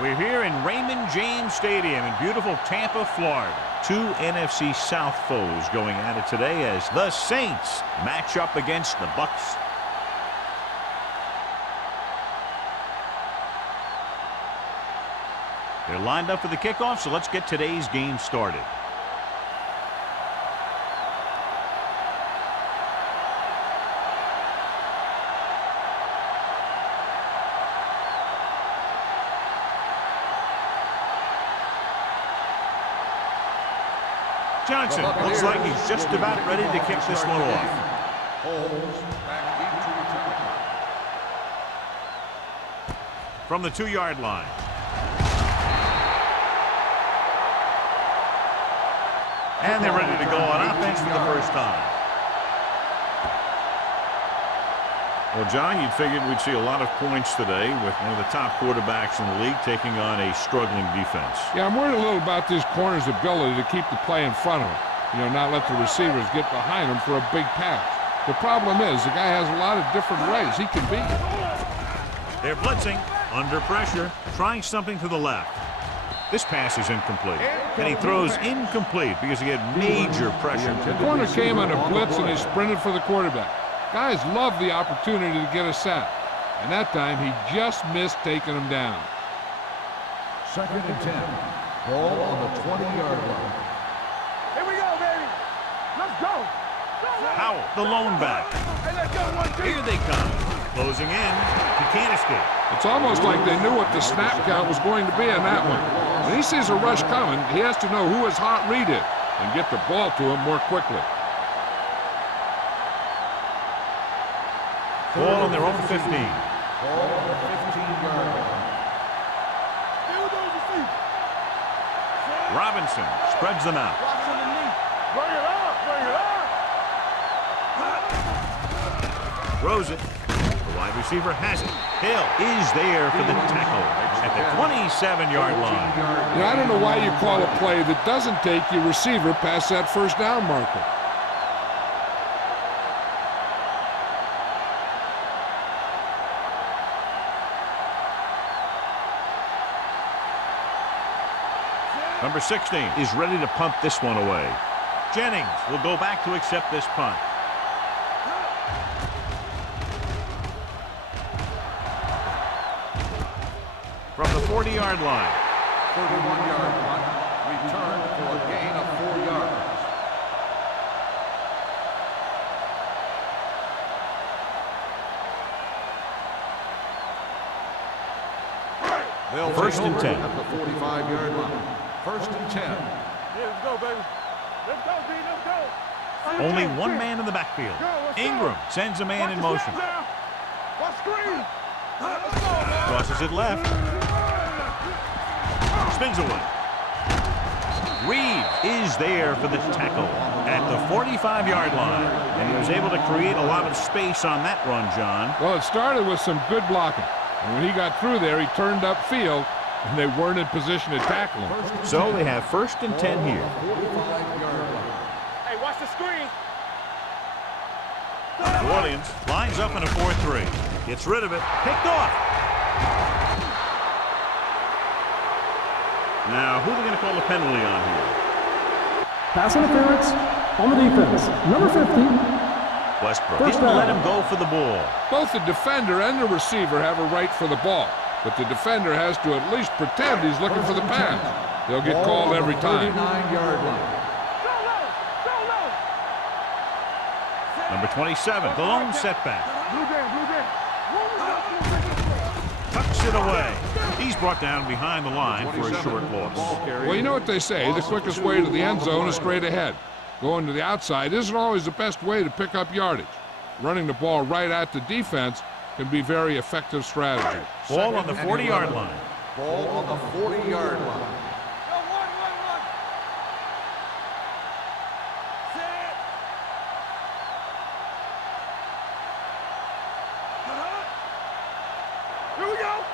We're here in Raymond James Stadium in beautiful Tampa, Florida. Two NFC South foes going at it today as the Saints match up against the Bucs. They're lined up for the kickoff, so let's get today's game started. Johnson looks like he's just about ready to kick this one off. From the 2-yard line. And they're ready to go on offense for the first time. Well, John, you'd figured we'd see a lot of points today with one of the top quarterbacks in the league taking on a struggling defense. Yeah, I'm worried a little about these corners' ability to keep the play in front of them. You know, not let the receivers get behind them for a big pass. The problem is the guy has a lot of different ways he can beat you. They're blitzing, under pressure, trying something to the left. This pass is incomplete. And he throws incomplete because he had major pressure. The corner came on a blitz and he sprinted for the quarterback. Guys love the opportunity to get a sack. And that time he just missed taking him down. 2nd and 10. Ball on the 20-yard line. Here we go, baby. Let's go. Howell, the lone back. Hey, let's go. 1-2. Here they come. Closing in. He can't escape. It's almost like they knew what the snap count was going to be on that one. When he sees a rush coming, he has to know who his hot read is and get the ball to him more quickly. Ball on their own 15. Ball on the 15-yard line. Robinson spreads them out. Bring it up. Bring it up. Throws it. The wide receiver has it. Hill is there for the tackle at the 27-yard line. You know, I don't know why you call a play that doesn't take your receiver past that first down marker. Number 16 is ready to punt this one away. Jennings will go back to accept this punt. From the 40-yard line. 31-yard punt. Return for a gain of 4 yards. First and 10. At the 45-yard line. 1st and 10. Yeah, let's go, baby. Let's go, B. Let's go. Only one man in the backfield. Ingram sends a man in motion. Watch screen. Crosses it left. Spins away. Reeves is there for the tackle at the 45-yard line. And he was able to create a lot of space on that run, John. Well, it started with some good blocking. And when he got through there, he turned upfield, and they weren't in position to tackle him. So they have 1st and 10 here. Hey, watch the screen. New Orleans lines up in a 4-3. Gets rid of it. Picked off. Now, who are they going to call the penalty on here? Pass interference on the defense. Number 15. Westbrook First didn't down. let him go for the ball. Both the defender and the receiver have a right for the ball, but the defender has to at least pretend he's looking for the pass. They'll get called every time. 39-yard line. Number 27, the lone setback. Blue down. Tucks it away. He's brought down behind the line for a short loss. Well, you know what they say, the quickest way to the end zone is straight ahead. Going to the outside isn't always the best way to pick up yardage. Running the ball right at the defense can be very effective strategy. Ball on the 40-yard line. Ball on the 40-yard line. Here we go.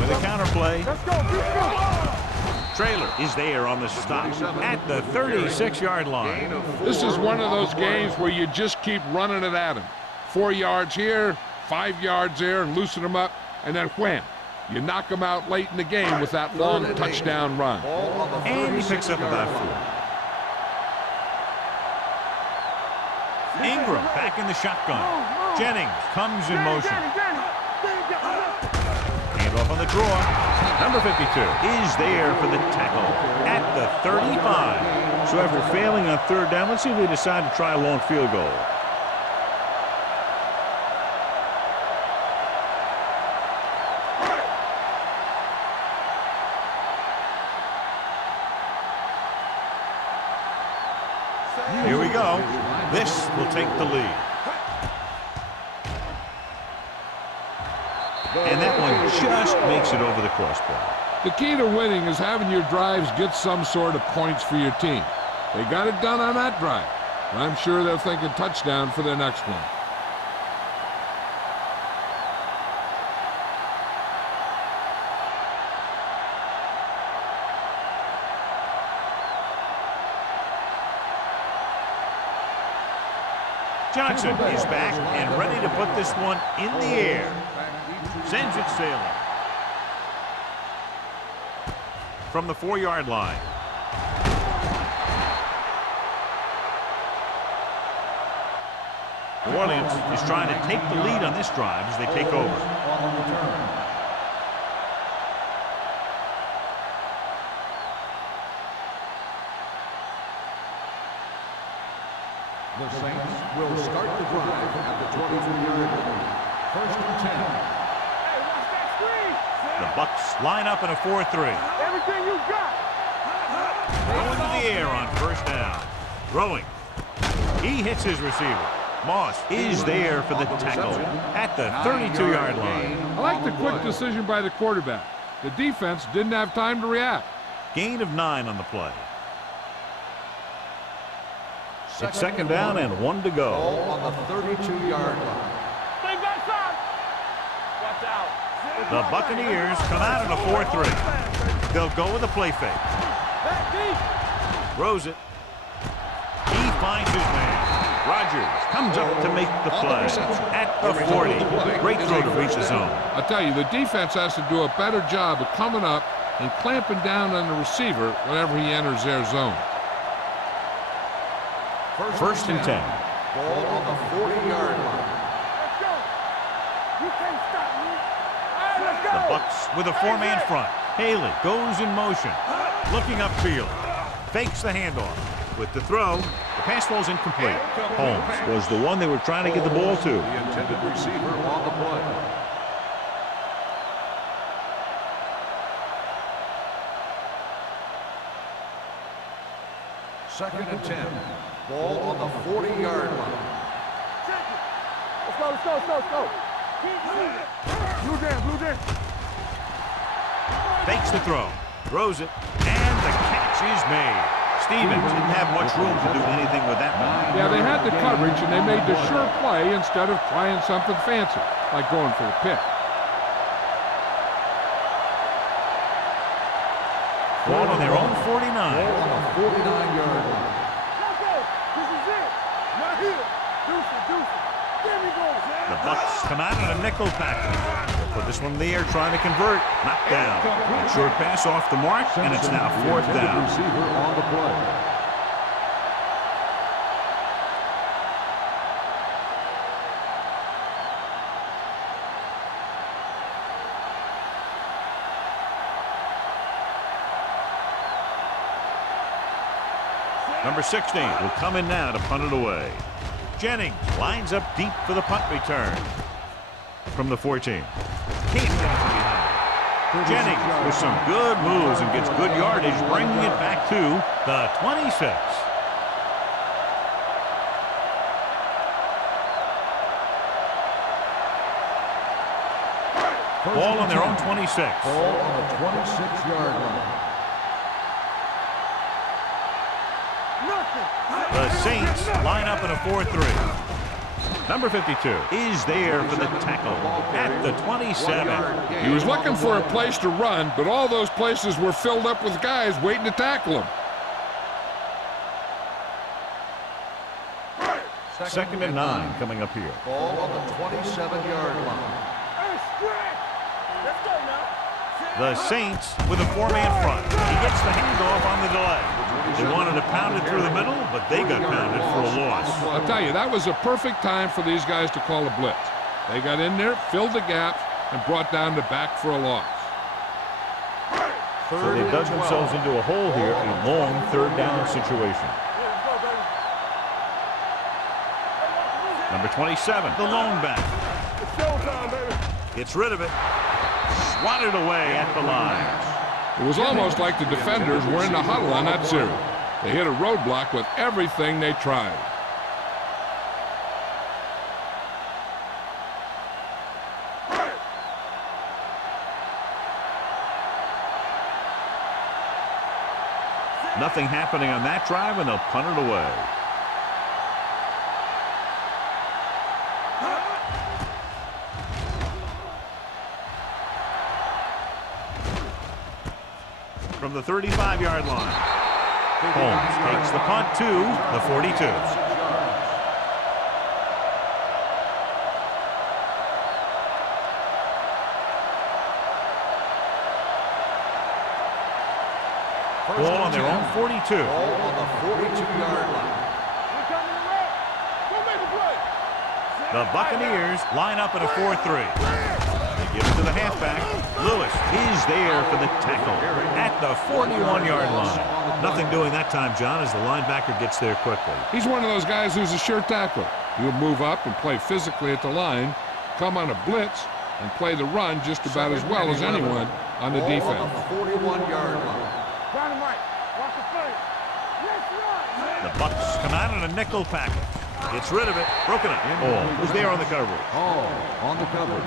With a counterplay, Let's go. Trailer is there on the stop at the 36-yard line. This is one of those games where you just keep running it at him. 4 yards here, 5 yards there, and loosen them up, and then wham, You knock them out late in the game with that long touchdown run. And he picks up about 4. Ingram back in the shotgun. Jennings comes in motion. Handoff on the draw. Number 52 is there for the tackle at the 35. So after failing on third down, let's see if they decide to try a long field goal. Here we go. This will take the lead. And that one just makes it over the crossbar. The key to winning is having your drives get some sort of points for your team. They got it done on that drive. And I'm sure they're thinking touchdown for their next one. Johnson is back and ready to put this one in the air. Sends it sailing. From the 4-yard line. New Orleans is trying to take the lead on this drive as they take over. The Saints will start the drive at the 22-yard line. 1st and 10. Hey, watch that screen. The Bucs line up in a 4-3. Everything you got. Going to the air on 1st down. Throwing. He hits his receiver. Moss is there for the tackle at the 32-yard line. I like the quick decision by the quarterback. The defense didn't have time to react. Gain of 9 on the play. It's 2nd down and 1 to go. On the 32-yard line. Stay back side. Watch out. The Buccaneers come out in a 4-3. They'll go with a play fake. Back deep. Throws it. He finds his man. Rodgers comes up to make the play at the 40. Great throw to reach the zone. I tell you, the defense has to do a better job of coming up and clamping down on the receiver whenever he enters their zone. 1st and 10. Ball on the 40-yard line. Let's go. You can't stop me. All right, let's go. The Bucs with a 4-man front. Haley goes in motion. Looking upfield. Fakes the handoff. With the throw, the pass falls incomplete. Holmes was the one they were trying to get the ball to. The intended receiver on the play. Second and 10. Ball on the 40-yard line. Let's go, let's go, let's go, let's go. Blue jam, blue jam. Fakes the throw. Throws it. And the catch is made. Stevens didn't have much room to do anything with that one. Yeah, they had the coverage, and they made the sure play instead of trying something fancy, like going for the pick. Ball on their own 49. Ball on the 49-yard line. Let's go. This is it. Not here. Deuce it, deuce it. There we go. The Bucs come out in a nickel package. They'll put this one in the air trying to convert. Knocked down. Short pass off the mark, and it's now 4th down. Receiver on the play. Number 16 will come in now to punt it away. Jennings lines up deep for the punt return. From the 14. Can't get it from behind. Jennings with some good moves and gets good yardage, bringing it back to the 26. Ball on their own 26. Ball on the 26-yard line. The Saints line up in a 4-3. Number 52 is there for the tackle at the 27. He was looking for a place to run, but all those places were filled up with guys waiting to tackle him. 2nd and 9 coming up here. Ball on the 27-yard line. The Saints with a four-man front. He gets the handoff on the delay. They wanted to pound it through the middle, but they got pounded for a loss. I'll tell you, that was a perfect time for these guys to call a blitz. They got in there, filled the gaps, and brought down the back for a loss. So they dug themselves into a hole here, a long third down situation. Number 27, the lone back. Gets rid of it. Swatted away at the line. It was almost like the defenders were in the huddle on that series. They hit a roadblock with everything they tried. Nothing happening on that drive, and they'll punt it away. From the 35-yard line, Holmes takes the punt to the 42. Ball on their own 42. Ball on the 42-yard line. The Buccaneers line up in a 4-3. They give it to the halfback. Lewis is there for the tackle at the 41-yard line. Nothing doing that time, John, as the linebacker gets there quickly. He's one of those guys who's a sure tackler. He'll move up and play physically at the line, come on a blitz, and play the run just about as well as anyone on the defense. On the 41-yard line. The Bucs come out in a nickel package. Gets rid of it. Broken up. Hall was there on the coverage. Hall on the coverage.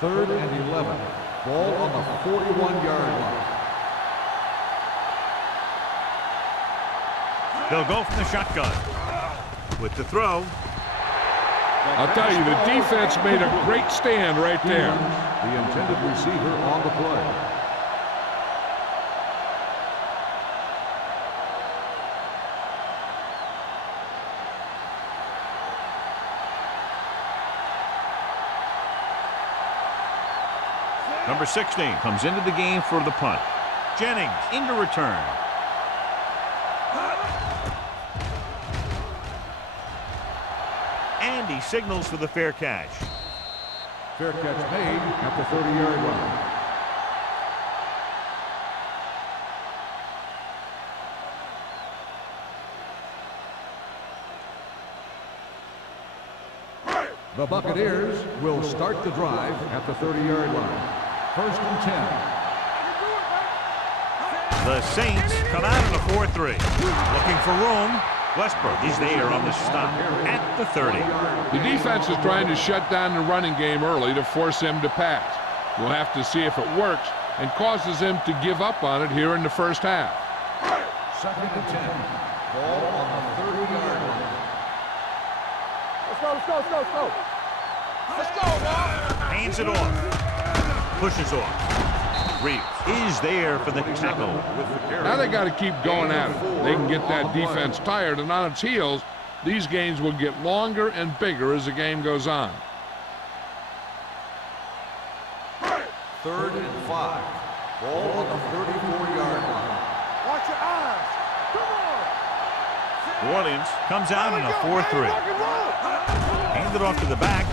Third and 11. Ball on the 41-yard line. They'll go from the shotgun. With the throw. I'll tell you, the defense made a great stand right there. The intended receiver on the play. Number 16 comes into the game for the punt. Jennings into return. And he signals for the fair catch. Fair catch made at the 30-yard line. The Buccaneers will start the drive at the 30-yard line. First and 10. The Saints come out in a 4-3. Looking for room. Westbrook is there on the stop at the 30. The defense is trying to shut down the running game early to force him to pass. We'll have to see if it works and causes him to give up on it here in the first half. Second and 10. Ball on the 30-yard line. Let's go, let's go, let's go, let's go. Let's go, man. Hands it off. Pushes off. Reeves is there for the tackle. Now they got to keep going at it. They can get that defense tired, and on its heels, these games will get longer and bigger as the game goes on. Third and 5. Ball on the 34-yard line. Watch your eyes. Come on. New Orleans comes out in a 4-3. Handed off to the back.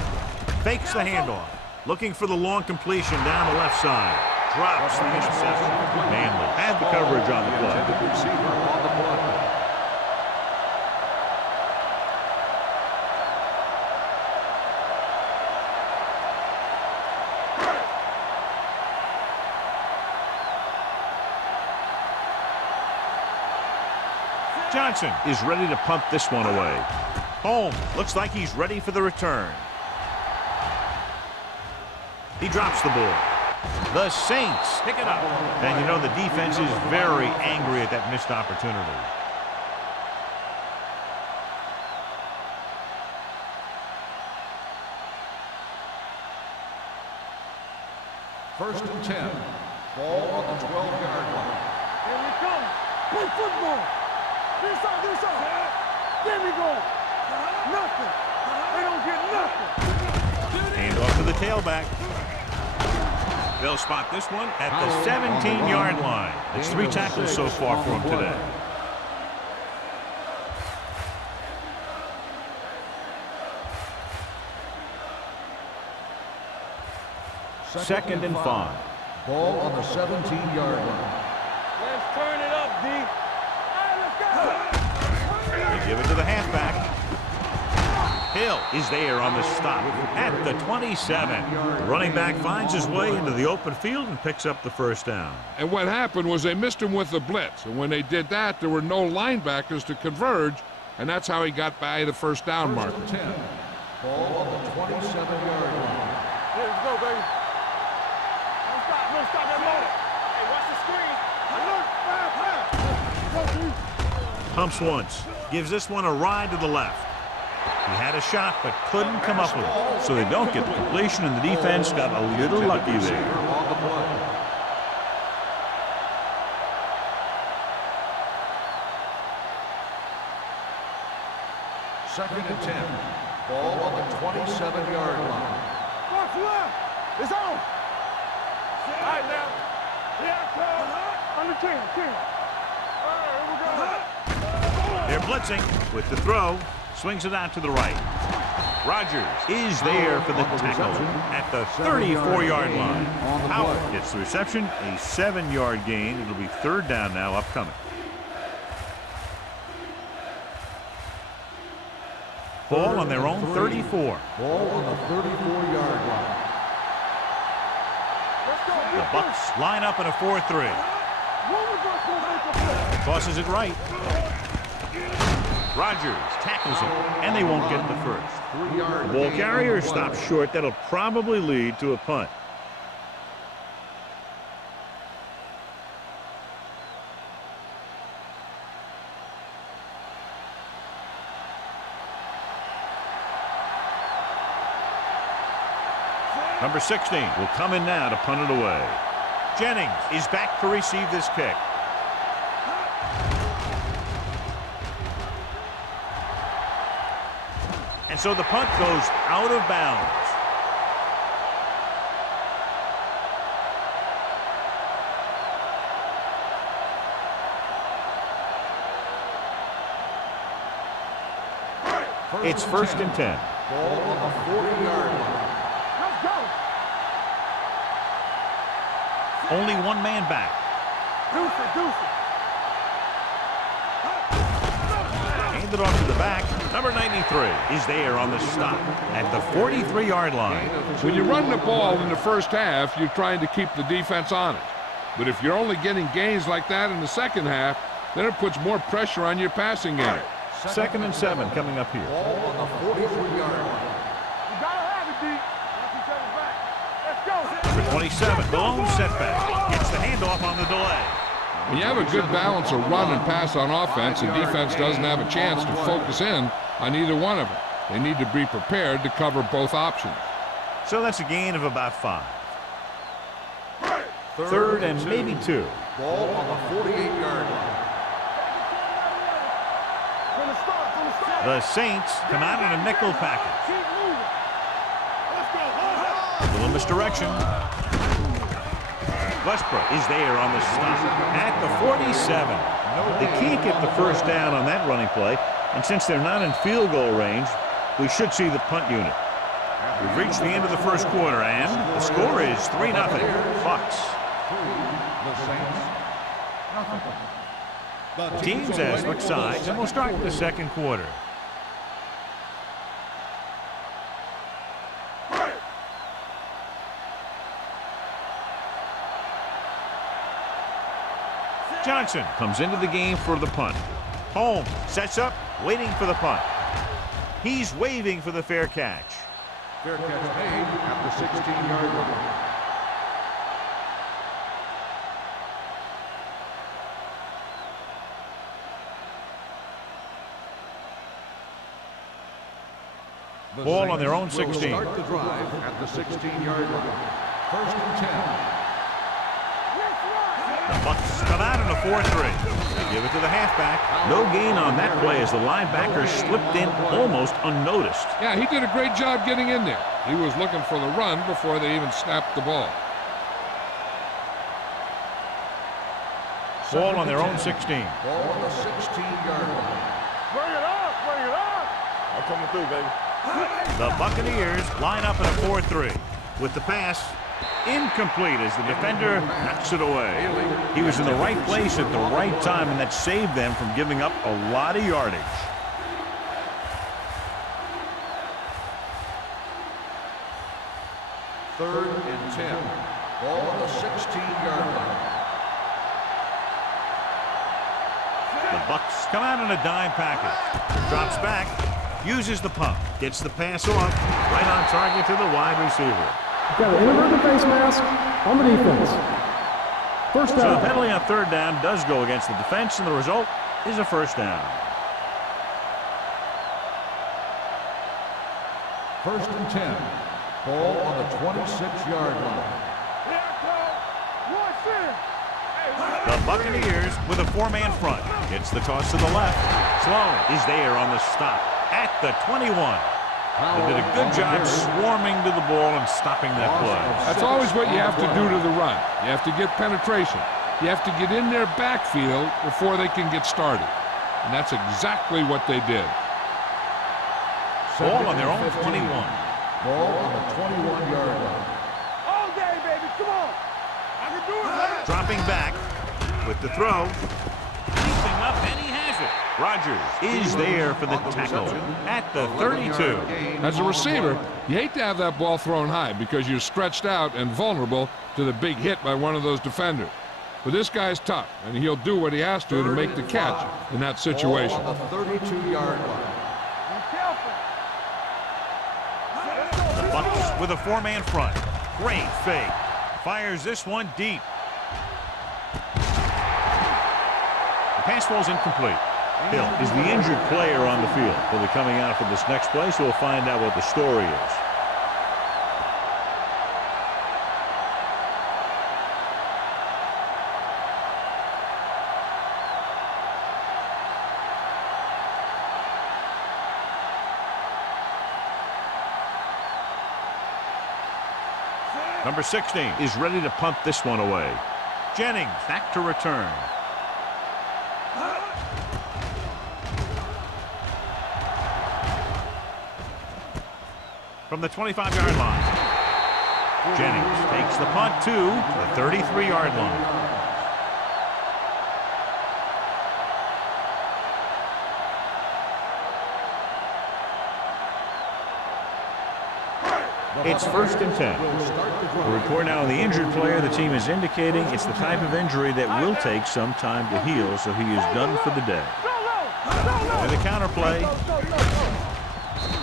Fakes the handoff. Looking for the long completion down the left side. Drops the interception. Manley had the coverage on the play. Receiver on the play. Johnson is ready to punt this one away. Holmes looks like he's ready for the return. He drops the ball. The Saints pick it up. And you know the defense is very angry at that missed opportunity. First and 10. Ball on the 12-yard line. Here we come. Play football. There we go. Nothing. They don't get nothing. Hand off to the tailback. They'll spot this one at the 17-yard line. It's 3 tackles so far for him today. Second and 5. Ball on the 17-yard line. Let's turn it up, D. Hey, let's go. They give it to the halfback. Hill is there on the stop at the 27. The running back finds his way into the open field and picks up the first down. And what happened was they missed him with the blitz. And when they did that, there were no linebackers to converge, and that's how he got by the first down marker. 10. Ball on the 27-yard line. Here we go, baby. Don't stop that motor. Hey, watch the screen. Alert. Pumps once. Gives this one a ride to the left. He had a shot but couldn't come up with it. So they don't get the completion, and the defense got a little lucky there. On the play. Second and 10. Ball on the 27-yard line. Watch left. It's on. All right, now. Here I come. On the 10. All right, here we go. They're blitzing with the throw. Swings it out to the right. Rogers is there for the tackle at the 34-yard line. Howard gets the reception, a 7-yard gain. It'll be third down now upcoming. Ball on their own 34. Ball on the 34-yard line. The Bucks line up in a 4-3. Tosses it right. Rogers tackles him, and they won't get the first. The ball carrier stops short. That'll probably lead to a punt. Number 16 will come in now to punt it away. Jennings is back to receive this kick. And so the punt goes out of bounds. It's first and 10. Ball on the 40-yard line. Let's go. Only one man back. Deuce it. Handed off to the back. Number 93 is there on the stop at the 43-yard line. When you run the ball in the first half, you're trying to keep the defense honest. But if you're only getting gains like that in the second half, then it puts more pressure on your passing game. Second and 7 coming up here. Ball on the 43-yard line. You gotta have it, D. Let's go. Number 27, the lone setback. Gets the handoff on the delay. When you have a good balance of run and pass on offense, the defense doesn't have a chance to focus in on either one of them. They need to be prepared to cover both options. So that's a gain of about 5. Third and maybe 2. Ball on the 48-yard line. The Saints come out in a nickel package. A little misdirection. Westbrook is there on the stop at the 47. They can't get the first down on that running play, and since they're not in field goal range, we should see the punt unit. We've reached the end of the first quarter, and the score is 3-0. Bucks. The Teams as switch sides, and we'll start the second quarter. Johnson comes into the game for the punt. Holmes sets up, waiting for the punt. He's waving for the fair catch. Fair catch made at the 16-yard line. Ball on their own Will 16. start the drive at the 16-yard line. First and 10. The Bucks come out in a 4-3. They give it to the halfback. No gain on that play as the linebacker slipped in almost unnoticed. Yeah, he did a great job getting in there. He was looking for the run before they even snapped the ball. Ball on their own 16. Ball on the 16-yard line. Bring it up, bring it up. I'm coming through, baby. The Buccaneers line up in a 4-3. With the pass, incomplete as the defender knocks it away. He was in the right place at the right time, and that saved them from giving up a lot of yardage. Third and 10. Ball on the 16-yard line. The Bucks come out in a dime package. Drops back, uses the pump, gets the pass off, right on target to the wide receiver. Got an inadvertent face mask on the defense. First So the down. penalty on third down does go against the defense, and the result is a first down. First and 10. Ball on the 26-yard line. Here I come. Watch it. The Buccaneers with a four-man front. Gets the toss to the left. Sloan is there on the stop at the 21. They did a good job swarming to the ball and stopping that play. That's always what you have to do to the run. You have to get penetration. You have to get in their backfield before they can get started. And that's exactly what they did. Ball on their own 21. Ball on the 21-yard line. All day, baby. Come on. I can do it, man. Dropping back with the throw. Leaping up, and he has it. Rodgers is there for the tackle at the 32. As a receiver, you hate to have that ball thrown high because you're stretched out and vulnerable to the big hit by one of those defenders. But this guy's tough, and he'll do what he has to make the catch in that situation. Ball on the 32-yard line. Be careful. The Bucks with a four-man front. Great fake. Fires this one deep. The pass falls incomplete. Hill is the injured player on the field. He'll be coming out for this next play, so we'll find out what the story is. Number 16 is ready to punt this one away. Jennings back to return. From the 25-yard line. Jennings takes the punt to the 33-yard line. It's first and 10. A report now on the injured player. The team is indicating it's the type of injury that will take some time to heal, so he is done for the day. And the counter play.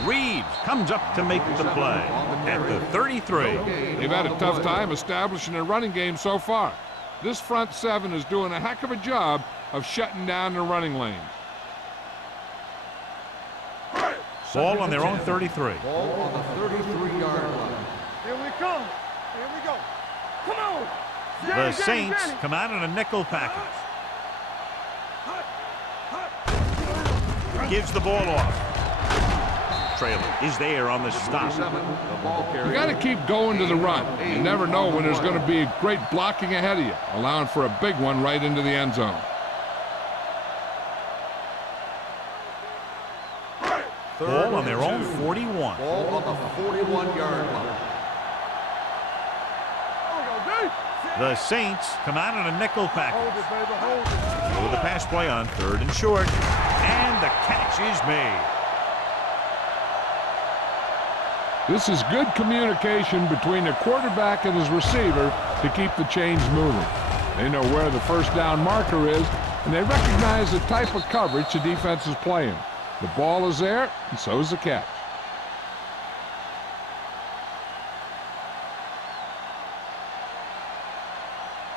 Reeves comes up to make the play at the 33. They've had a tough time establishing a running game so far. This front seven is doing a heck of a job of shutting down the running lanes. Ball on their own 33. Ball on the 33-yard line. Here we come. Here we go. Come on. The Saints come out in a nickel package. Gives the ball off. Traylor is there on the stop. You got to keep going to the run. You never know when there's going to be great blocking ahead of you, allowing for a big one right into the end zone. Ball on their own 41. Ball on the 41-yard line. The Saints come out in a nickel package. Hold it, baby. Hold it. With a pass play on third and short. And the catch is made. This is good communication between the quarterback and his receiver to keep the chains moving. They know where the first down marker is, and they recognize the type of coverage the defense is playing. The ball is there, and so is the catch.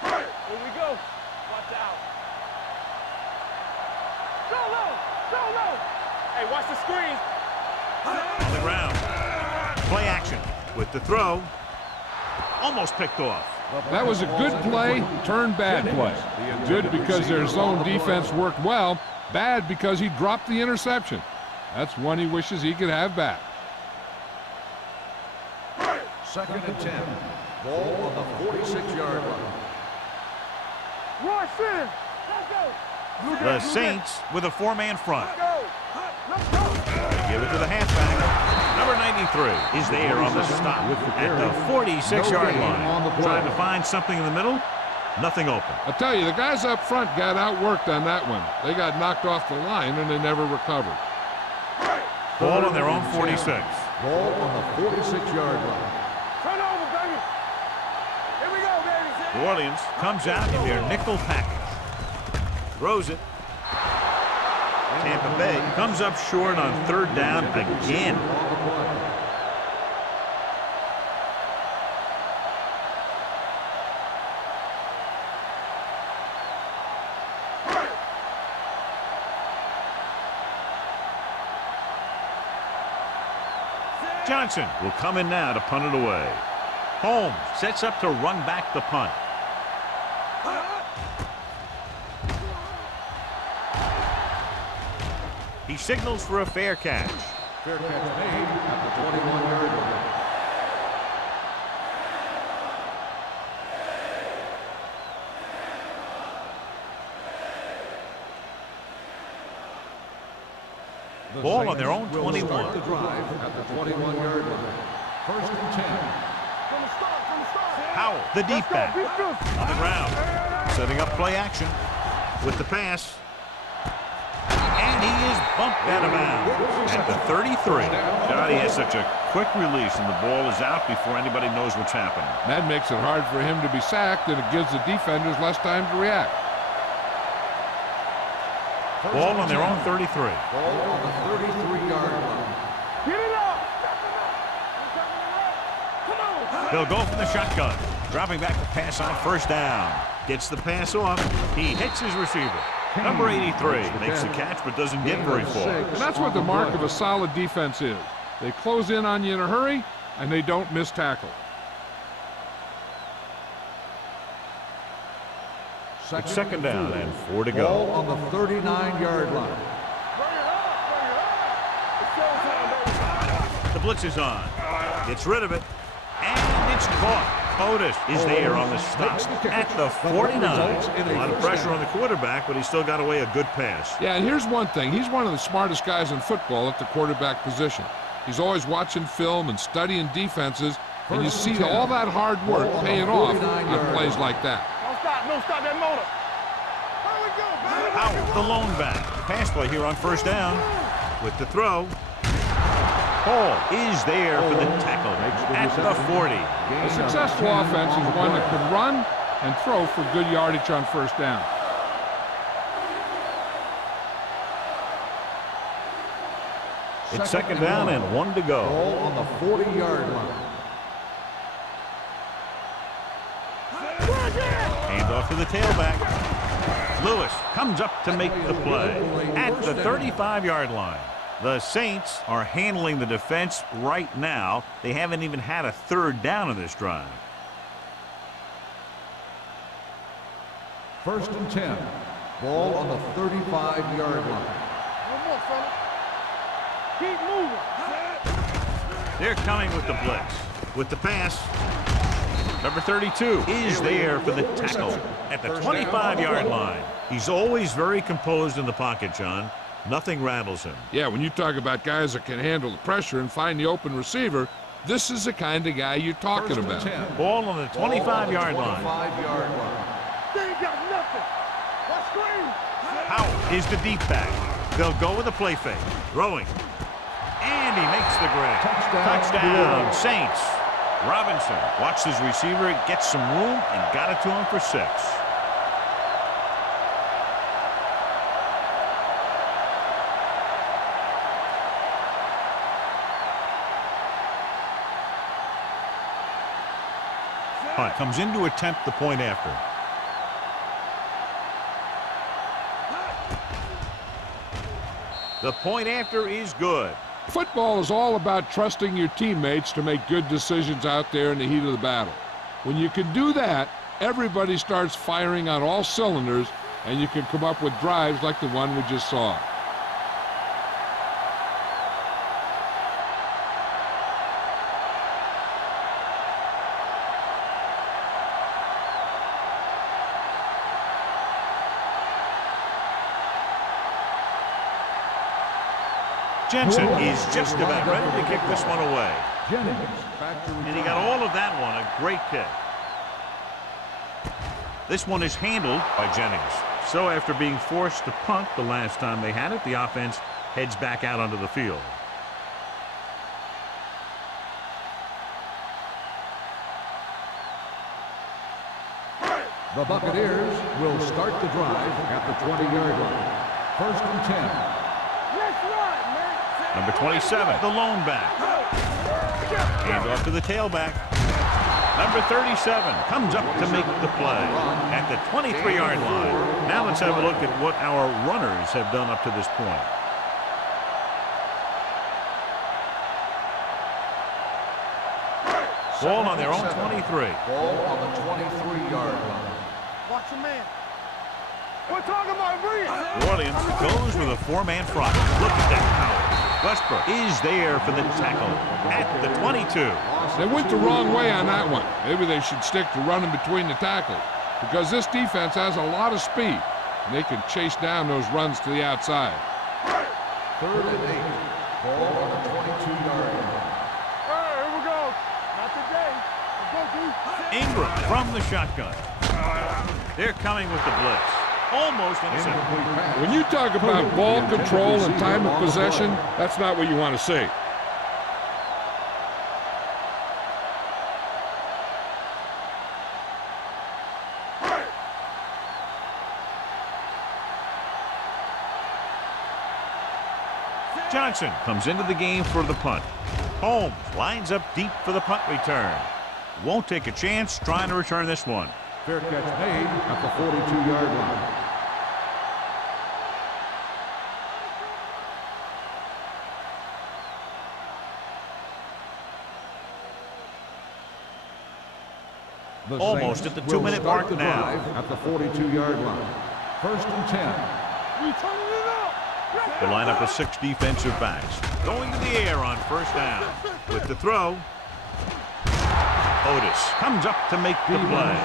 Here we go. Watch out. Go low. Go low. Hey, watch the screen. On the ground. Play action with the throw. Almost picked off. That was a good play, turned bad play. Good because their zone defense worked well, bad because he dropped the interception. That's one he wishes he could have back. 2nd and 10. Ball on the 46-yard line. Rush in. Let's go. The Saints with a 4-man front. Let's go. Let's go. They give it to the halfback. Number 93 is there on the stop at the 46-yard line. Trying to find something in the middle. Nothing open. I'll tell you, the guys up front got outworked on that one. They got knocked off the line and they never recovered. Ball on their own 46. Ball on the 46-yard line. Turn over, baby. Here we go, baby. New Orleans comes out in their nickel package. Throws it. Tampa Bay comes up short on 3rd down again. Johnson will come in now to punt it away. Holmes sets up to run back the punt. He signals for a fair catch. Fair catch made at the 21-yard line. Ball on their own Will 21. start the drive at the 21-yard line. 1st and 10. From the start. Howell, the deep back, on the ground, setting up play action with the pass. And he is bumped out of bounds at the 33. God, he has such a quick release, and the ball is out before anybody knows what's happening. That makes it hard for him to be sacked, and it gives the defenders less time to react. Ball on their own 33. Ball on the 33-yard line. Get it up. Come on. They'll go from the shotgun, dropping back the pass on 1st down. Gets the pass off. He hits his receiver. Number 83 makes the catch but doesn't get very far. And that's what the mark of a solid defense is. They close in on you in a hurry, and they don't miss tackle. It's 2nd down and 4 to go. Ball on the 39-yard line. The blitz is on. Gets rid of it. And it's caught. Otis is there on the stop at the 49. A lot of pressure on the quarterback, but he still got away a good pass. Yeah, and here's one thing. He's one of the smartest guys in football at the quarterback position. He's always watching film and studying defenses, and you see all that hard work paying off on plays like that. Don't stop that motor. Where we go, baby? Howell, the lone back. Pass play here on 1st down with the throw. Hall is there for the tackle at the 40. A successful offense is one that can run and throw for good yardage on 1st down. It's 2nd down and 1 to go. Ball on the 40-yard line. Hand off to the tailback. Lewis comes up to make the play at the 35-yard line. The Saints are handling the defense right now. They haven't even had a 3rd down in this drive. 1st and 10. Ball on the 35-yard line. One more, fella. Keep moving. They're coming with the blitz. With the pass, number 32 is there for the tackle at the 25-yard line. He's always very composed in the pocket, John. Nothing rattles him. Yeah, when you talk about guys that can handle the pressure and find the open receiver, this is the kind of guy you're talking about. Ball on the 25-yard line. They ain't got nothing. Let's scream. Howell is the deep back. They'll go with a play fake. Throwing. And he makes the grab. Touchdown, Saints. Robinson watched his receiver, gets some room, and got it to him for 6. Hunt comes in to attempt the point after. The point after is good. Football is all about trusting your teammates to make good decisions out there in the heat of the battle. When you can do that, everybody starts firing on all cylinders, and you can come up with drives like the one we just saw. Jensen is just about ready to kick this one away. Jennings back to And he got all of that one. A great kick. This one is handled by Jennings. So after being forced to punt the last time they had it, the offense heads back out onto the field. The Buccaneers will start the drive at the 20-yard line. 1st and 10. Let's run, man. Number 27, the lone back. Hand off to the tailback. Number 37 comes up to make the play at the 23-yard line. Now let's have a look at what our runners have done up to this point. Ball on their own 23. Ball on the 23-yard line. Watch your man. We're talking about brilliant. New Orleans goes with a four-man front. Look at that power. Westbrook is there for the tackle at the 22. They went the wrong way on that one. Maybe they should stick to running between the tackles, because this defense has a lot of speed, and they can chase down those runs to the outside. 3rd and 8. Ball on the 22-yard line. Here we go. Not today. Ingram from the shotgun. They're coming with the blitz. Almost intercepted. When you talk about ball control and time of possession, that's not what you want to see. Johnson comes into the game for the punt. Holmes lines up deep for the punt return. Won't take a chance trying to return this one. Fair catch made at the 42-yard line. The Almost Saints at the 2-minute will start mark the now. drive at the 42-yard line. 1st and 10. We turning it up. They line up with 6 defensive backs. Going to the air on 1st down. With the throw. Otis comes up to make the play.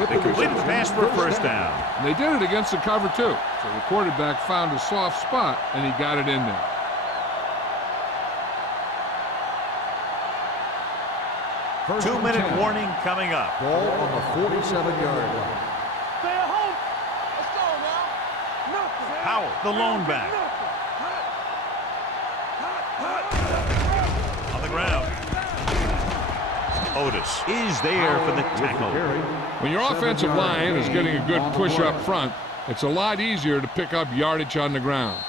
With They the completed the reception, pass for a 1st first down. And they did it against the cover, too. So the quarterback found a soft spot, and he got it in there. First and 2-minute 10. warning coming up. Ball on the 47-yard line. Stay at home. Let's go now. Nothing. Howell, the lone back. On the ground. Otis is there for the tackle. When your offensive line is getting a good push up front, it's a lot easier to pick up yardage on the ground.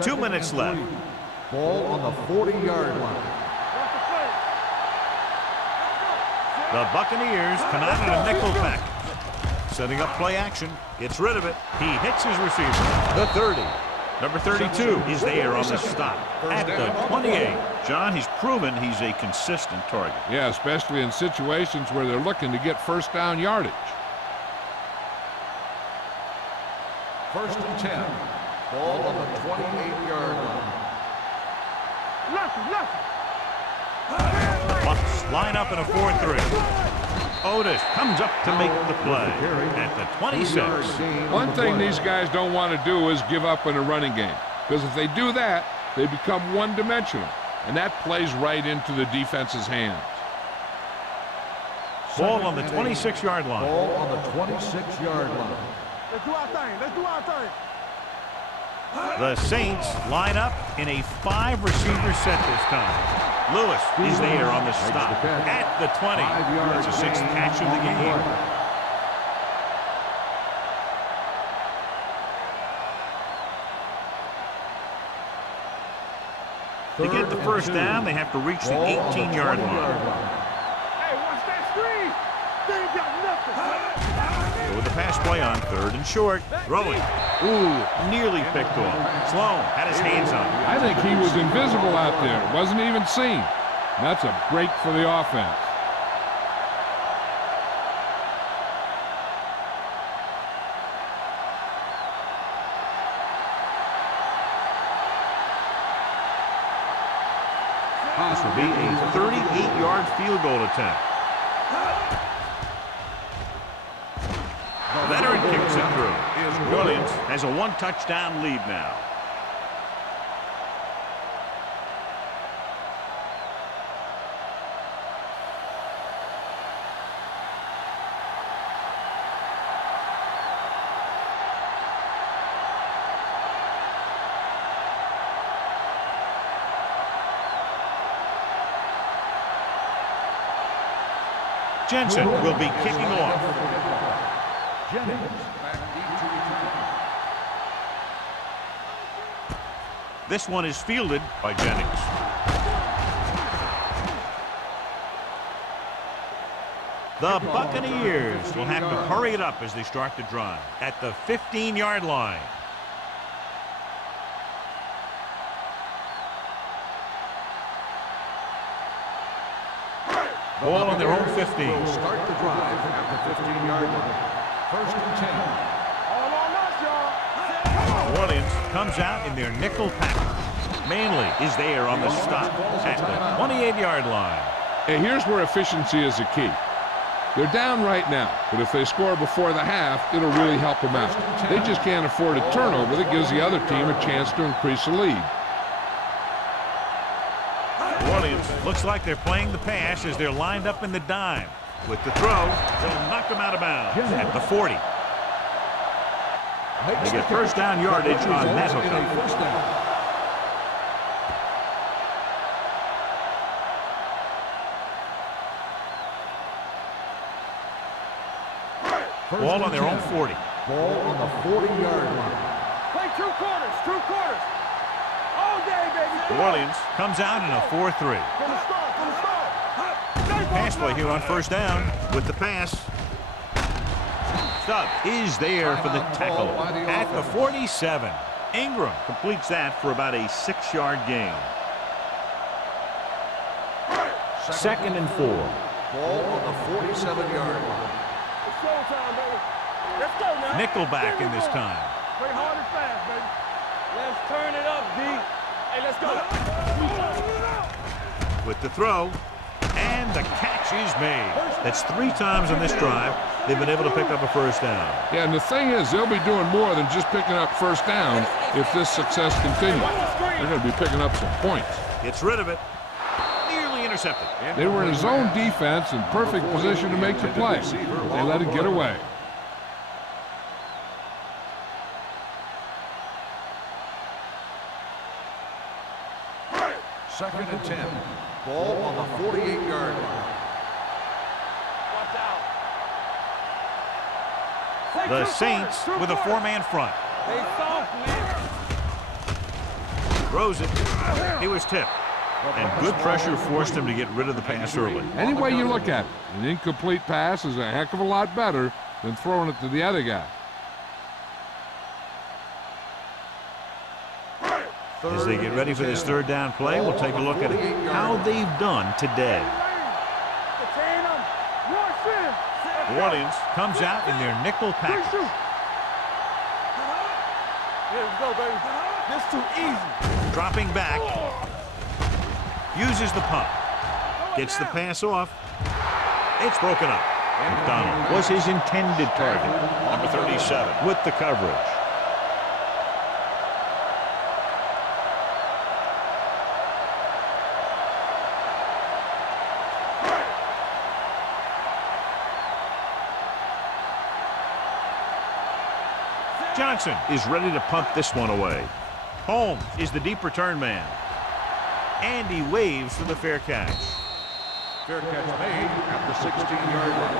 Two minutes left. Ball on the 40-yard line. The Buccaneers come out in a nickel pack. Setting up play action. Gets rid of it. He hits his receiver. The 30. Number 32 is there on the stop at the 28. John, he's proven he's a consistent target. Yeah, especially in situations where they're looking to get first down yardage. 1st and 10. Ball on the 28-yard line. Bucks line up in a 4-3. Otis comes up to make the play at the 26. One thing these guys don't want to do is give up in a running game, because if they do that, they become one-dimensional, and that plays right into the defense's hands. Ball on the 26-yard line. Ball on the 26-yard line. Let's do our thing. Let's do our thing. The Saints line up in a 5-receiver set this time. Lewis is there on the stop at the 20. That's a 6th catch of the game. To get the first down, they have to reach the 18-yard line. Hey, watch that screen. They ain't got nothing. with the pass play on 3rd and short. Throwing. Ooh, nearly picked off. Sloan had his hands on it. I think he was invisible out there. Wasn't even seen. That's a break for the offense. This will be a 38-yard field goal attempt. Veteran kicks it through. Williams has a 1-touchdown lead now. Jensen will be kicking off. This one is fielded by Jennings. The Buccaneers will have to hurry it up as they start the drive at the 15-yard line. Ball on their own 15. Start the drive at the 15-yard line. 1st and 10. All on us, y'all. New Orleans comes out in their nickel package. Manley is there on the stop at the 28-yard line. And here's where efficiency is a key. They're down right now, but if they score before the half, it'll really help them out. They just can't afford a turnover that gives the other team a chance to increase the lead. New Orleans looks like they're playing the pass as they're lined up in the dime. With the throw, they'll knock them out of bounds at the 40. They get first down yardage on that hookup. Ball on their own 40. Ball on the 40-yard line. Play 2 quarters, 2 quarters. All day, baby. New Orleans comes out in a 4-3. From the start, from the start. Pass play here on first down with the pass. Stubbs is there for the tackle at the 47. Ingram completes that for about a 6-yard gain. 2nd and 4. Ball on the 47-yard line. It's showtime, baby. Let's go now. Nickelback in this time. Play hard and fast, baby. Let's turn it up, D. Hey, let's go. With the throw, and the catch is made. That's 3 times on this drive they've been able to pick up a first down. Yeah, and the thing is, they'll be doing more than just picking up first down if this success continues. They're going to be picking up some points. Gets rid of it. Nearly intercepted. They were in a zone defense in perfect position to make the play. They let it get away. Second and 10. Ball on the 48-yard line. Watch out. The Saints with a 4-man front. They soft, man. Throws it. He was tipped. And good pressure forced him to get rid of the pass early. Any way you look at it, an incomplete pass is a heck of a lot better than throwing it to the other guy. As they get ready for this 3rd down play, we'll take a look at how they've done today. New Orleans comes out in their nickel package. Here we go, baby. This too easy. Dropping back. Uses the pump. Gets the pass off. It's broken up. McDonald was his intended target. Number 37 with the coverage. Johnson is ready to punt this one away. Holmes is the deep return man. And he waves for the fair catch. Fair catch made at the 16-yard line.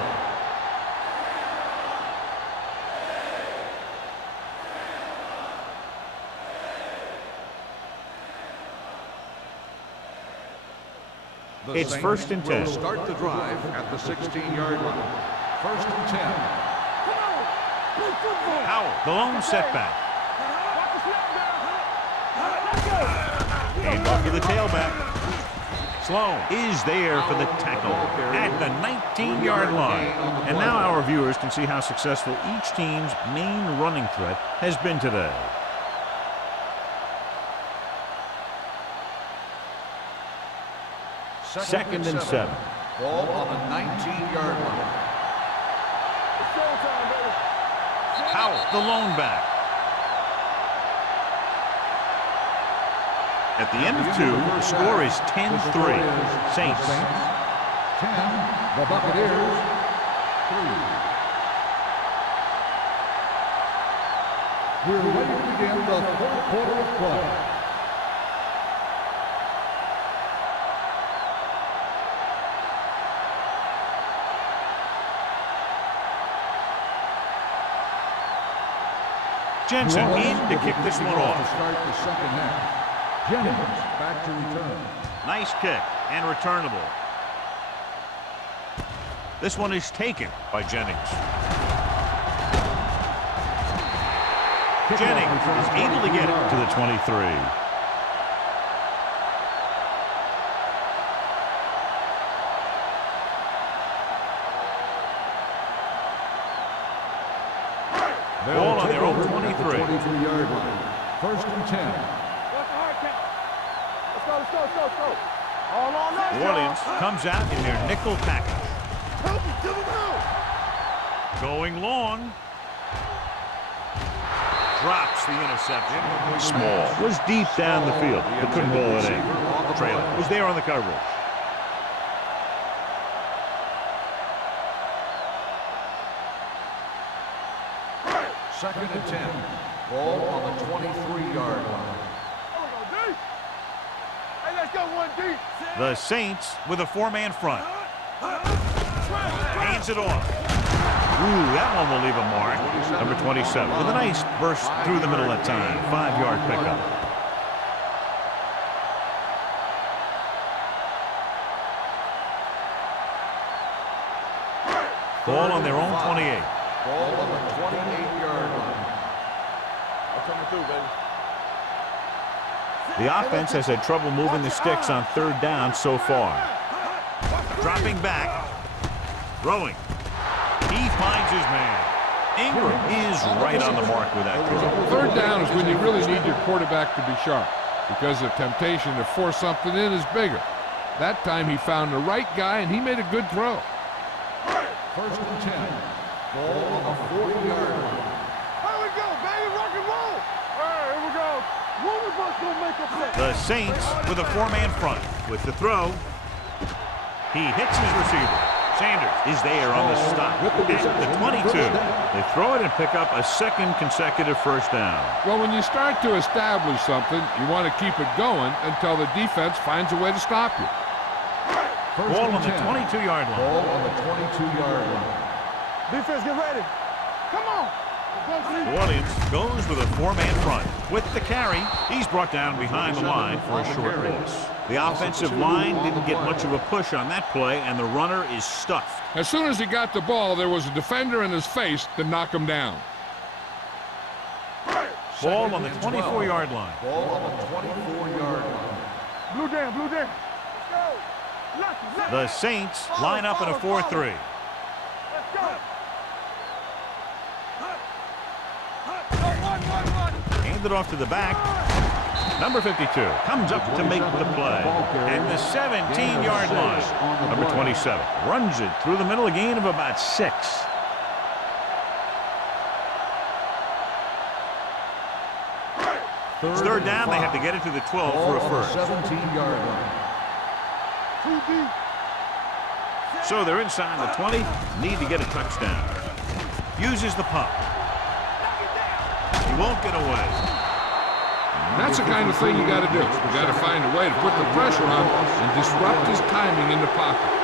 It's 1st and 10. Start the drive at the 16-yard line. 1st and 10. Howell, the lone setback. And off to the tailback. Sloan is there for the tackle at the 19-yard line. And now our viewers can see how successful each team's main running threat has been today. Second and 7. Ball on the 19-yard line. Howell, the lone back. At the end of 2, the score is 10-3. Saints. 10, the Buccaneers, 3. We're ready to begin the fourth quarter of play. Jensen in to kick this one off. To start the second half. Jennings back to return. Nice kick and returnable. This one is taken by Jennings. Jennings is able to get it to the 23. Ball on their own 23. 23-yard line. First and 10. New Orleans comes out in their nickel package. Going long. Drops the interception. Small was deep down the field, but couldn't ball it in. Traylor was there on the coverage. Second and 10. Ball on the 23-yard line. The Saints with a 4-man front. Hands it off. Ooh, that one will leave a mark. Number 27 with a nice burst through the middle that time. 5-yard pickup. Ball on their own 28. Ball on the 28-yard line. I'm coming through, baby. The offense has had trouble moving the sticks on third down so far. Dropping back. Throwing. He finds his man. Ingram is right on the mark with that throw. Third down is when you really need your quarterback to be sharp because the temptation to force something in is bigger. That time he found the right guy and he made a good throw. First and 10. Ball on the 40-yard line. Here we go, baby, rock and roll. All right, here we go. One of us gonna make a play. The Saints with a 4-man front. With the throw, he hits his receiver. Sanders is there on the stop at the 22. They throw it and pick up a second consecutive first down. Well, when you start to establish something, you want to keep it going until the defense finds a way to stop you. First Ball and on the 10. 22-yard line. Ball on the 22-yard line. Defense, get ready. Come on. New Orleans goes with a 4-man front. With the carry, he's brought down behind the line for a short loss. The offensive line didn't get much of a push on that play, and the runner is stuffed. As soon as he got the ball, there was a defender in his face to knock him down. Ball on the 24-yard line. Ball on the 24-yard line. Blue down, blue down. Let's go. Lucky. The Saints line up in a 4-3. Let's go. Hand it off to the back. Number 52 comes up to make the play. And the 17-yard line. Number 27 runs it through the middle, a gain of about 6. It's third down. They have to get it to the 12 for a first. 17-yard line. So they're inside the 20. Need to get a touchdown. Uses the pump. He won't get away. That's the kind of thing you got to do. You got to find a way to put the pressure on and disrupt his timing in the pocket.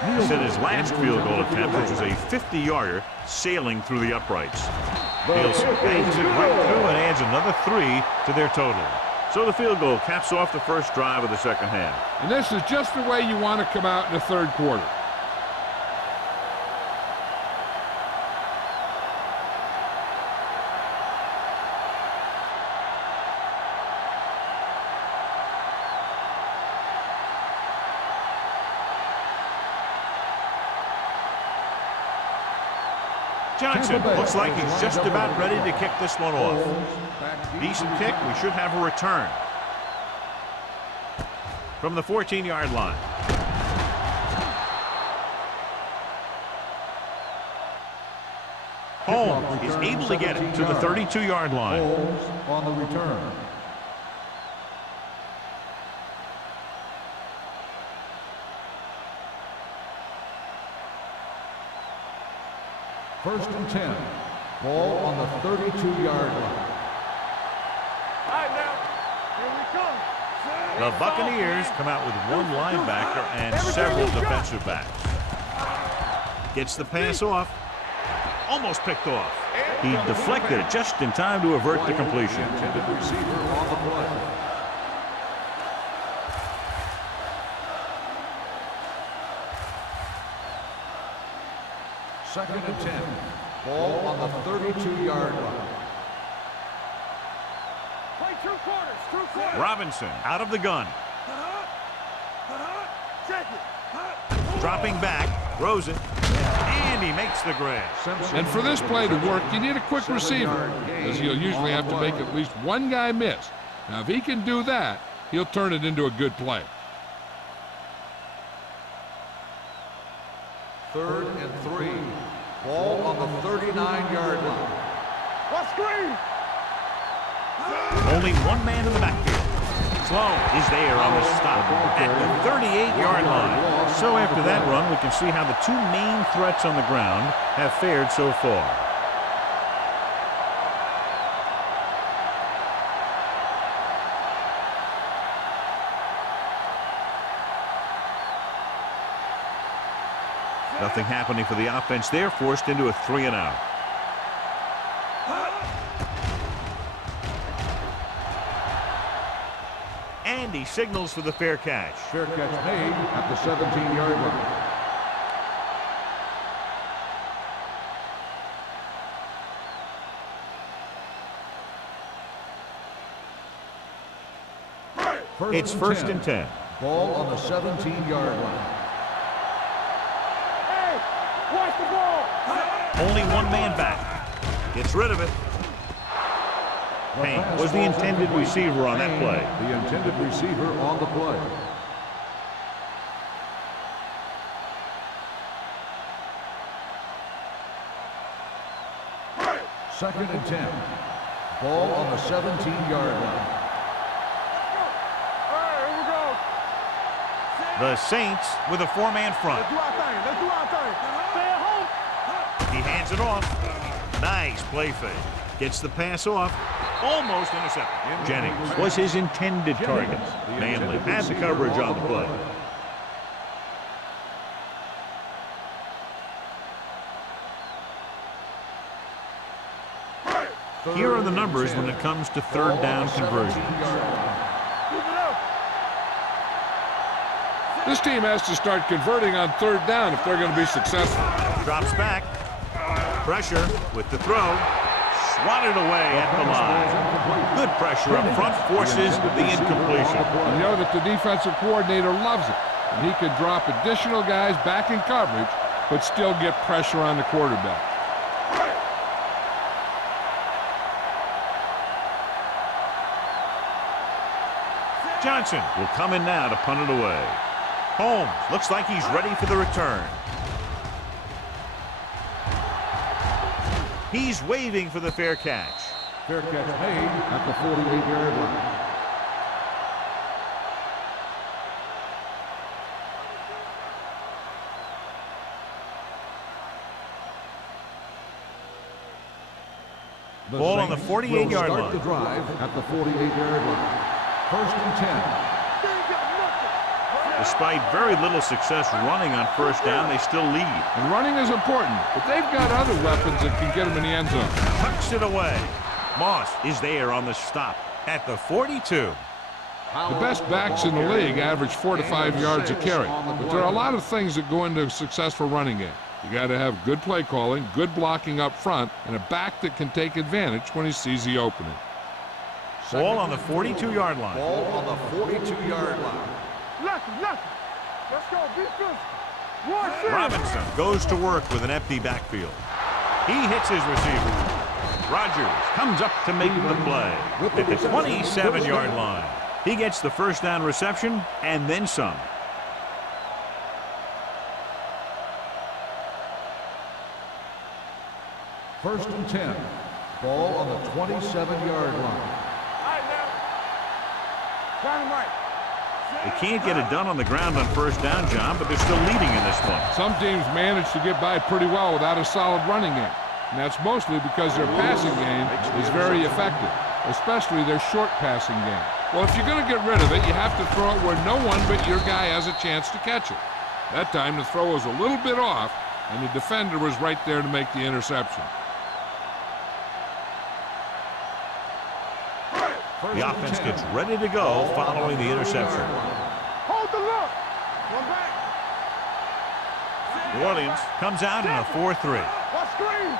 He set his last field goal attempt, which was a 50-yarder, sailing through the uprights. Nielsen bangs it right through and adds another 3 to their total. So the field goal caps off the first drive of the second half. And this is just the way you want to come out in the third quarter. Johnson looks like he's just about ready to kick this one off. Decent kick. We should have a return. From the 14-yard line. Holmes is able to get it to the 32-yard line. Holmes on the return. First and 10. Ball on the 32-yard line. All right, now. Here we come. The Buccaneers come out with one linebacker and several defensive backs. Gets the pass off. Almost picked off. He deflected it just in time to avert the completion. Intended receiver on the play. Second and 10. Ball on the 32-yard line. Play 2 quarters. 2 quarters. Robinson out of the gun. Check it. Dropping back. Throws it. And he makes the grab. And for this play to work, you need a quick receiver, as he'll usually have to make at least one guy miss. Now, if he can do that, he'll turn it into a good play. Third and 3. Ball on the 39-yard line. What screen? Only one man in the backfield. Sloan is there on the stop at the 38-yard line. So after that run, we can see how the 2 main threats on the ground have fared so far. Nothing happening for the offense there, forced into a 3-and-out. And he signals for the fair catch. Fair catch made at the 17-yard line. It's first and 10. Ball on the 17-yard line. Hey, watch the ball. Only one man back. Gets rid of it. Payne was the intended receiver on that play. The intended receiver on the play. Second and 10. Ball on the 17-yard line. All right, here we go. The Saints with a 4-man front. Let's do our thing. Let's do our thing. Stay at home. He hands it off. Nice play fake. Gets the pass off. Almost intercepted. Jennings was his intended target. Manley had the coverage on the play. Here are the numbers when it comes to third down conversions. This team has to start converting on third down if they're going to be successful. Drops back. Pressure with the throw. Swatted away at the line. Good pressure up front forces the incompletion. You know that the defensive coordinator loves it. And he can drop additional guys back in coverage, but still get pressure on the quarterback. Johnson will come in now to punt it away. Holmes looks like he's ready for the return. He's waving for the fair catch. Fair catch made at the 48-yard line. Ball on the 48-yard line. Start the drive at the 48-yard line. First and 10. Despite very little success running on first down, they still lead. And running is important, but they've got other weapons that can get them in the end zone. Tucks it away. Moss is there on the stop at the 42. The best backs in the league average 4 to 5 yards a carry, but there are a lot of things that go into a successful running game. You got to have good play calling, good blocking up front, and a back that can take advantage when he sees the opening. Ball on the 42-yard line. Ball on the 42-yard line. Nothing. Let's go, defense. Robinson goes to work with an empty backfield. He hits his receiver. Rogers comes up to make the play at the 27-yard line. He gets the first down reception and then some. First and 10. Ball on the 27-yard line. All right, now. Dynamite. They can't get it done on the ground on first down, John, but they're still leading in this one. Some teams manage to get by pretty well without a solid running game. And that's mostly because their passing game is very effective, especially their short passing game. Well, if you're going to get rid of it, you have to throw it where no one but your guy has a chance to catch it. That time the throw was a little bit off, and the defender was right there to make the interception. The offense gets ready to go following the interception. Hold the look. One back. New Orleans comes out in a 4-3. Watch screen.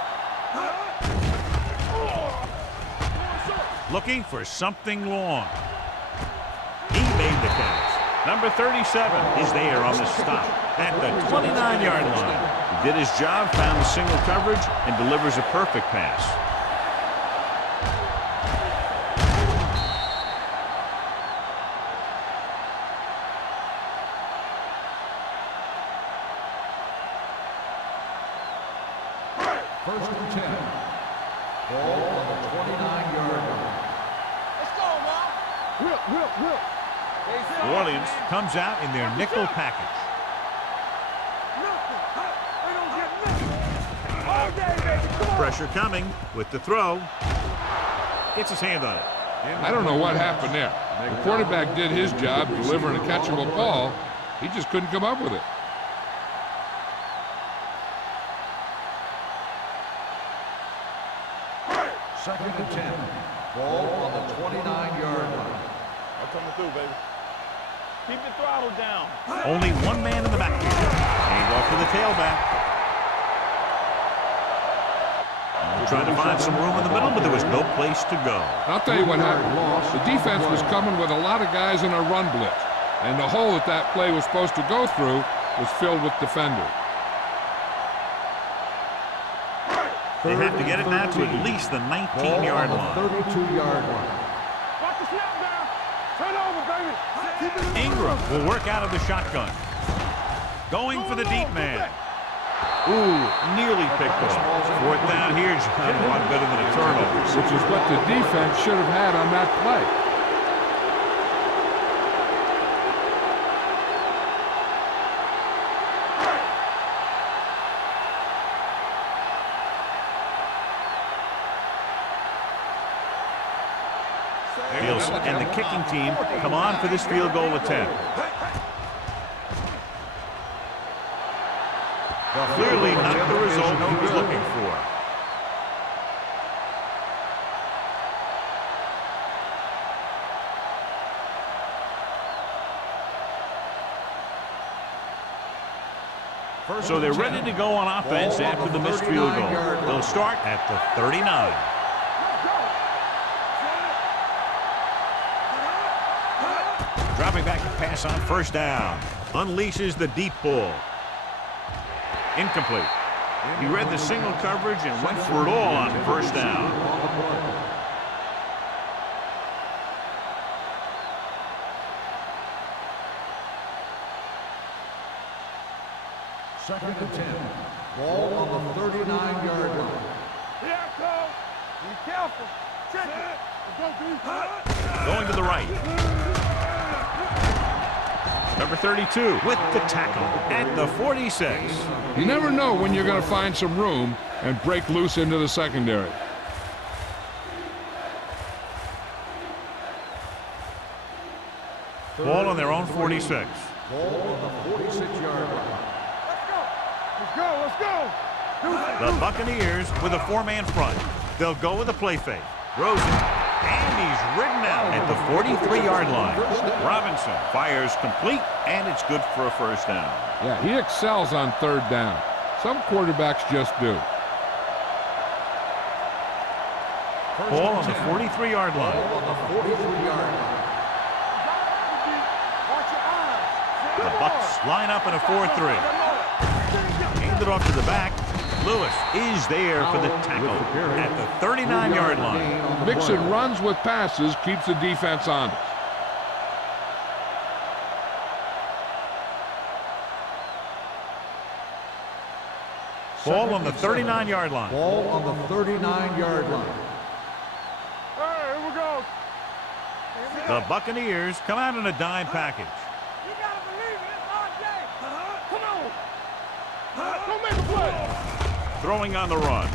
Looking for something long. He made the catch. Number 37 is there on the stop at the 29-yard line. He did his job, found the single coverage, and delivers a perfect pass. First and 10. Ball on the 29-yard line. Let's go, man. Whip. New Orleans comes out in their nickel package. They don't get nothing. All day, baby. Come on. Pressure coming with the throw. Gets his hand on it. I don't know what happened there. The quarterback did his job delivering a catchable ball. He just couldn't come up with it. Second and 10. Ball on the 29-yard line. I'm coming through, baby. Keep the throttle down. Only one man in the backfield. Hand off to the tailback. Trying to find some room in the middle, but there was no place to go. I'll tell you what happened. The defense was coming with a lot of guys in a run blitz, and the hole that play was supposed to go through was filled with defenders. They have to get it now to at least the 19-yard line. 32-yard line. Watch the snap down. Turn over, baby. Keep it in the Ingram will work out of the shotgun. Going for the deep man. Ooh, nearly picked off. Fourth down here, John, a lot better than a turnover. Which is what the defense should have had on that play. And the kicking team come on for this field goal attempt. Clearly not the result he was looking for. So they're ready to go on offense after the missed field goal. They'll start at the 39. Dropping back to pass on first down. Unleashes the deep ball. Incomplete. He read the single coverage and went for it all on first down. Second and 10. Ball on the 39-yard line. Here I come. Be careful. Check it. Going to the right. Number 32 with the tackle at the 46. You never know when you're going to find some room and break loose into the secondary. Ball on their own 46. Ball on the 46-yard line. Let's go, let's go. The Buccaneers with a four-man front. They'll go with a play fake. Throws it, and he's ridden out at the 43-yard line. Robinson fires complete, and it's good for a first down. Yeah, he excels on third down. Some quarterbacks just do. Ball on the 43-yard line. Ball on the 43-yard line. The Bucs line up in a 4-3. Hand it off to the back. Lewis is there for the tackle at the 39-yard line. Mixing runs with passes keeps the defense honest. Ball on the 39-yard line. Ball on the 39-yard line. Hey, here we go. The Buccaneers come out in a dime package. You gotta believe it. It's RJ. Come on. Don't make a play. Throwing on the run.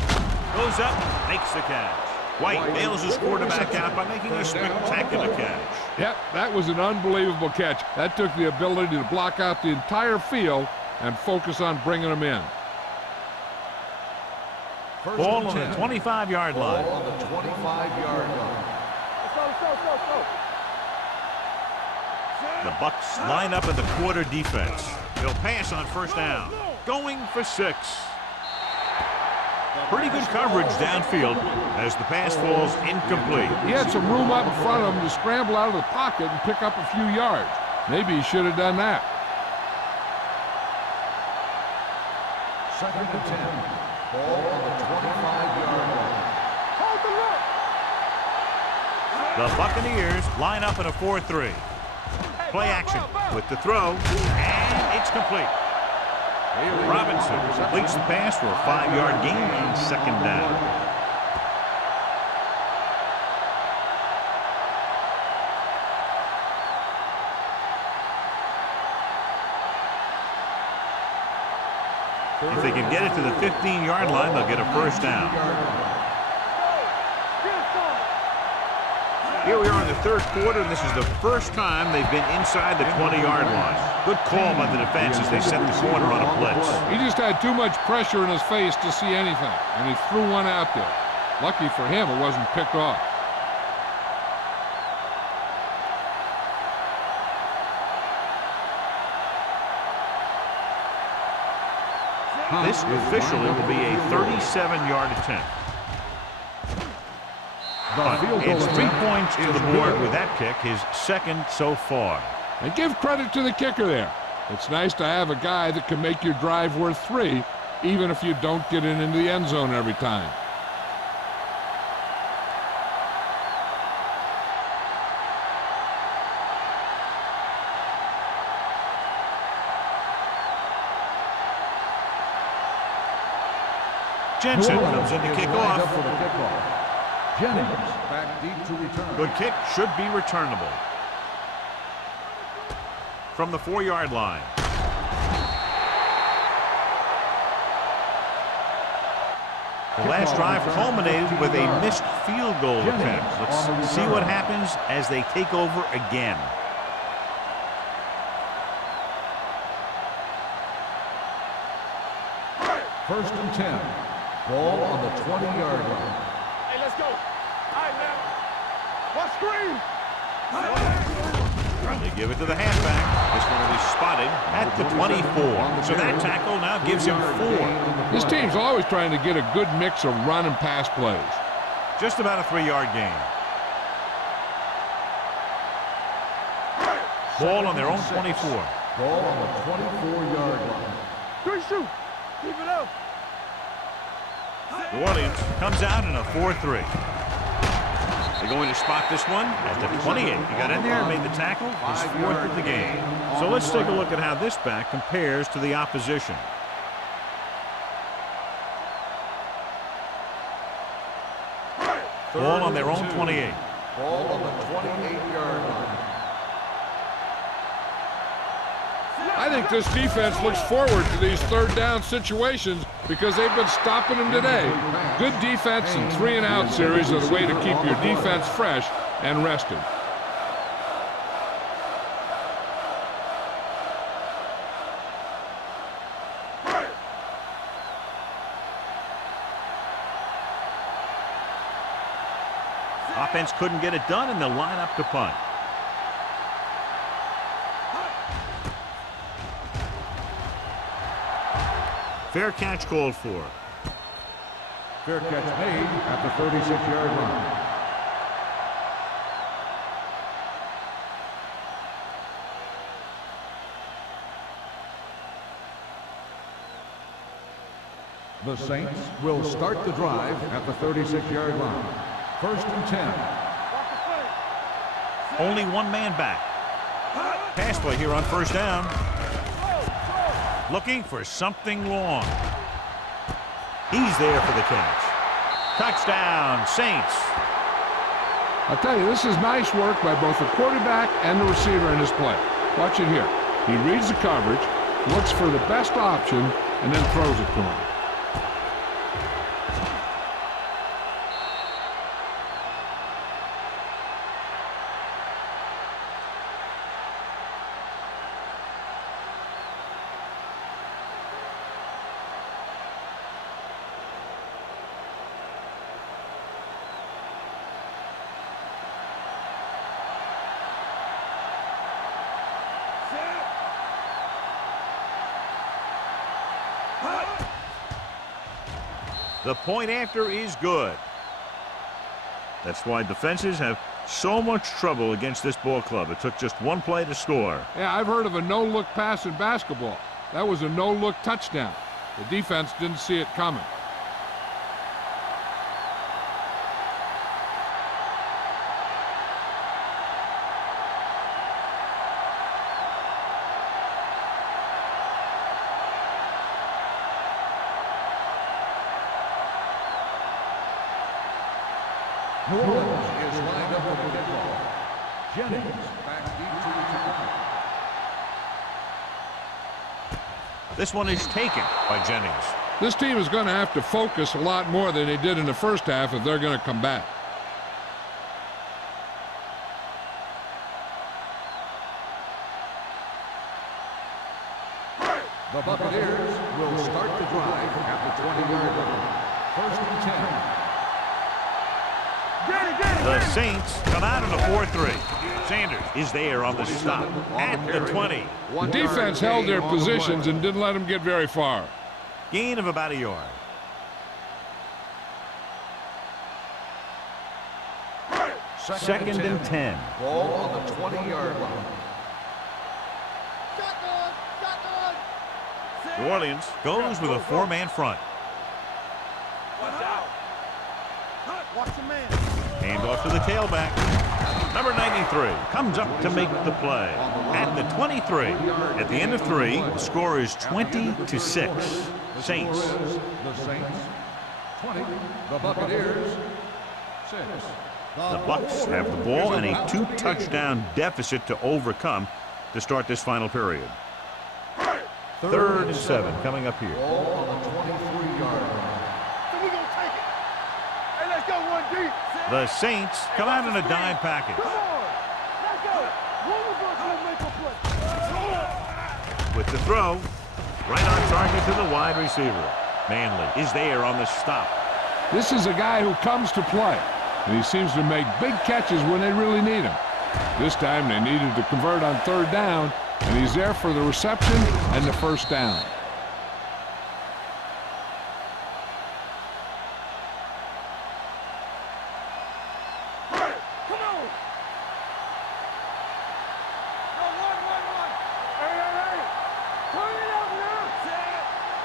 Goes up, makes the catch. White bails his quarterback out by making a spectacular catch. Yep, that was an unbelievable catch. That took the ability to block out the entire field and focus on bringing them in. Ball on the 25-yard line. Ball on the 25-yard line. Let's go. The Bucs line up in the quarter defense. They'll pass on first down. Going for 6. Pretty good coverage downfield as the pass falls incomplete. He had some room up in front of him to scramble out of the pocket and pick up a few yards. Maybe he should have done that. 2nd and 10. Ball on the 25-yard line. Hold the look. The Buccaneers line up in a 4-3. Play action with the throw, and it's complete. Robinson completes the pass for a 5-yard gain on second down. If they can get it to the 15-yard line, they'll get a first down. Here we are in the third quarter, and this is the first time they've been inside the 20-yard line. Good call by the defense as they set the corner on a blitz. He just had too much pressure in his face to see anything, and he threw one out there. Lucky for him, it wasn't picked off. This officially will be a 37-yard attempt. It's 3 points to the board with that kick, his second so far. And give credit to the kicker there. It's nice to have a guy that can make your drive worth 3, even if you don't get it into the end zone every time. Jensen comes in to kick off. Jennings back deep to return. Good kick, should be returnable. From the 4-yard line. The last drive culminated with a missed field goal attempt. Let's see what happens as they take over again. First and 10. Ball on the 20-yard line. Hey, let's go. All right, man. What screen? They give it to the halfback. This one will be spotted at the 24. So that tackle now gives him 4. This team's always trying to get a good mix of run and pass plays. Just about a 3-yard gain. Ball on their own 24. Ball on the 24-yard line. Good shoot. Keep it up. New Orleans comes out in a 4-3. They're going to spot this one at the 28. He got in there and made the tackle, his 4th of the game. So let's take a look at how this back compares to the opposition. Ball on their own 28. Ball on the 28-yard line. I think this defense looks forward to these third down situations because they've been stopping them today. Good defense and 3-and-out series are the way to keep your defense fresh and rested. offense couldn't get it done, and they'll line up to punt. Fair catch called for. Fair catch made at the 36-yard line. The Saints will start the drive at the 36-yard line. 1st and 10. Only one man back. Pass play here on 1st down. Looking for something long. He's there for the catch. Touchdown, Saints. I'll tell you, this is nice work by both the quarterback and the receiver in his play. Watch it here. He reads the coverage, looks for the best option, and then throws it to him. The point after is good. That's why defenses have so much trouble against this ball club. It took just one play to score. Yeah, I've heard of a no-look pass in basketball. That was a no-look touchdown. The defense didn't see it coming. New Orleans is lined up for the kickoff. Jennings back deep to the This one is taken by Jennings. This team is going to have to focus a lot more than they did in the first half if they're going to come back. The Buccaneers will start the drive at the 20-yard line. 1st and 10. The Saints come out in a 4-3. Sanders is there on the stop at the 20. The defense held their positions and didn't let them get very far. Gain of about a yard. Second and 10. Ball on the 20-yard line. New Orleans goes with a 4-man front. Watch the man. Hand off to the tailback. Number 93 comes up to make the play at the 23. At the end of 3, the score is 20-6. Saints. The Saints 20. The Buccaneers 6. The Bucs have the ball and a 2-touchdown deficit to overcome to start this final period. 3rd and 7 coming up here. Ball on the 23-yard line. So we gonna take it. Hey, let's go one deep. The Saints come out in a dime package. Come on. Let's go. One of us will make a play. With the throw, right on target to the wide receiver. Manley is there on the stop. This is a guy who comes to play, and he seems to make big catches when they really need him. This time they needed to convert on 3rd down, and he's there for the reception and the 1st down.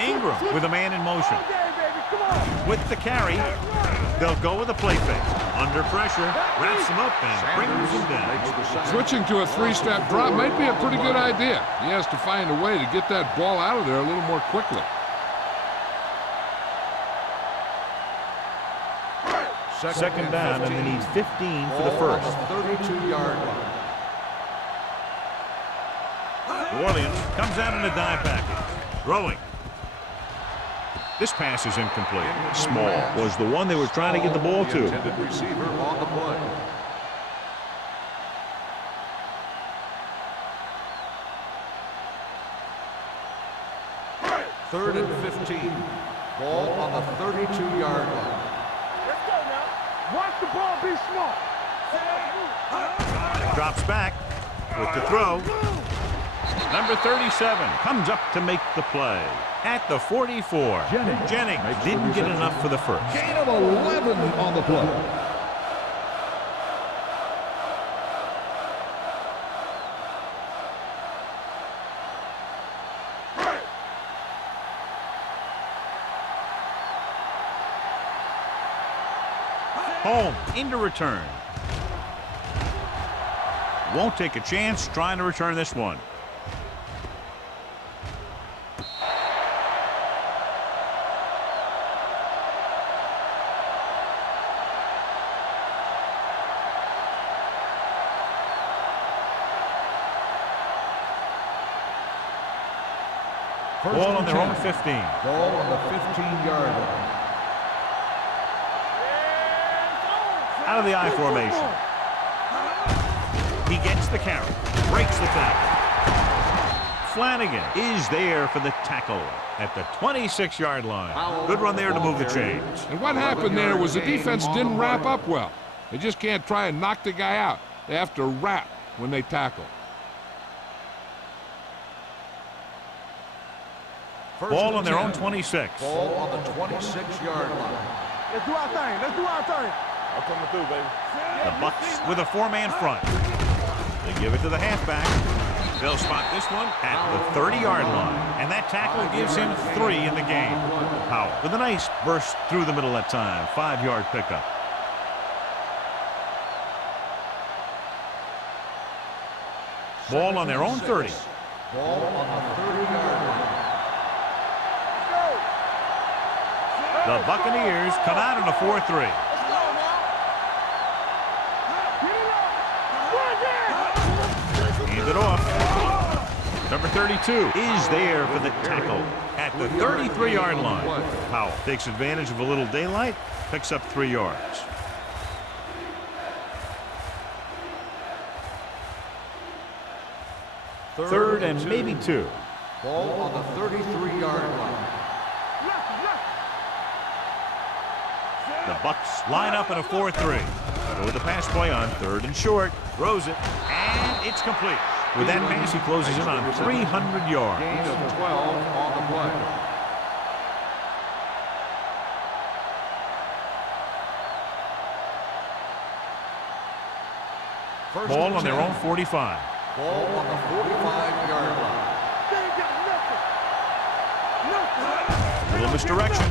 Ingram with a man in motion. With the carry, they'll go with a play fake. Under pressure, wraps him up and brings him down. Switching to a 3-step drop might be a pretty good idea. He has to find a way to get that ball out of there a little more quickly. Second down, and they need 15 for the first. 32-yard line. New Orleans comes out in a dime package. Throwing. This pass is incomplete. Small was the one they were trying to get the ball to. Intended receiver on the play. Third and 15. Ball on the 32-yard line. Let's go now. Watch the ball be smart. Drops back with the throw. Number 37 comes up to make the play. At the 44, Jennings didn't get enough for the first. Gain of 11 on the play. Home into return. Won't take a chance trying to return this one. Ball on their own 15. Ball on the 15-yard line. Out of the I formation. He gets the carry. Breaks the tackle. Flanagan is there for the tackle at the 26-yard line. Good run there to move the chains. And what happened there was the defense didn't wrap up well. They just can't try and knock the guy out. They have to wrap when they tackle. Ball on their own 26. Ball on the 26-yard line. Let's do our thing. Let's do our thing. I'm coming through, baby. The Bucks with a 4-man front. They give it to the halfback. They'll spot this one at the 30-yard line. And that tackle gives him 3 in the game. Powell with a nice burst through the middle that time. 5-yard pickup. Ball on their own 30. Ball on the 30-yard line. The Buccaneers come out in a 4-3. Hand it off. Number 32 is there for the tackle at the 33-yard line. Powell takes advantage of a little daylight, picks up 3 yards. Third and maybe 2. Ball on the 33-yard line. The Bucks line up in a 4-3. Go with the pass play on 3rd and short. Throws it, and it's complete. With that pass, he closes in on 300 yards. Gain of 12 on the play. Ball on their own 45. Ball on the 45-yard line. Little misdirection.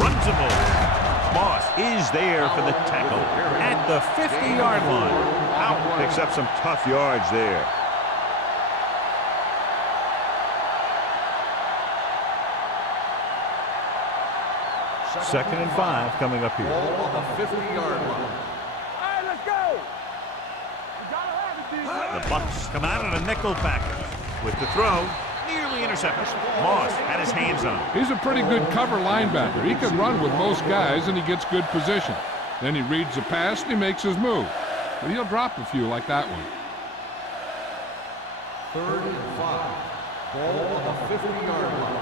Runs him over. Moss is there for the tackle at the 50-yard line. Powell picks up some tough yards there. Second and 5 coming up here. Ball on the 50-yard line. All right, let's go. We gotta have it, The Bucks come out in a nickel package with the throw. Nearly intercepted. Moss had his hands on him. He's a pretty good cover linebacker. He can run with most guys, and he gets good position. Then he reads the pass, and he makes his move. But he'll drop a few like that one. 3rd and 5. Ball on the 50-yard line.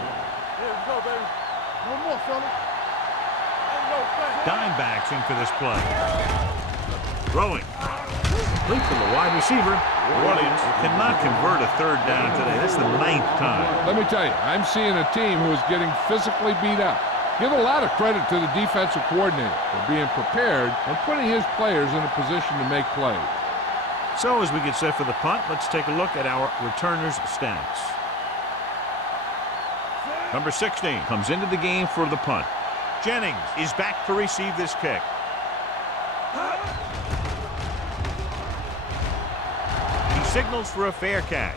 Here we go, baby. One more, fella. Dime backs in for this play. Throwing. Complete to the wide receiver. Orleans cannot convert a 3rd down today. That's the 9th time. Let me tell you, I'm seeing a team who is getting physically beat up. Give a lot of credit to the defensive coordinator for being prepared and putting his players in a position to make plays. So as we get set for the punt, let's take a look at our returners' stats. Number 16 comes into the game for the punt. Jennings is back to receive this kick. He signals for a fair catch.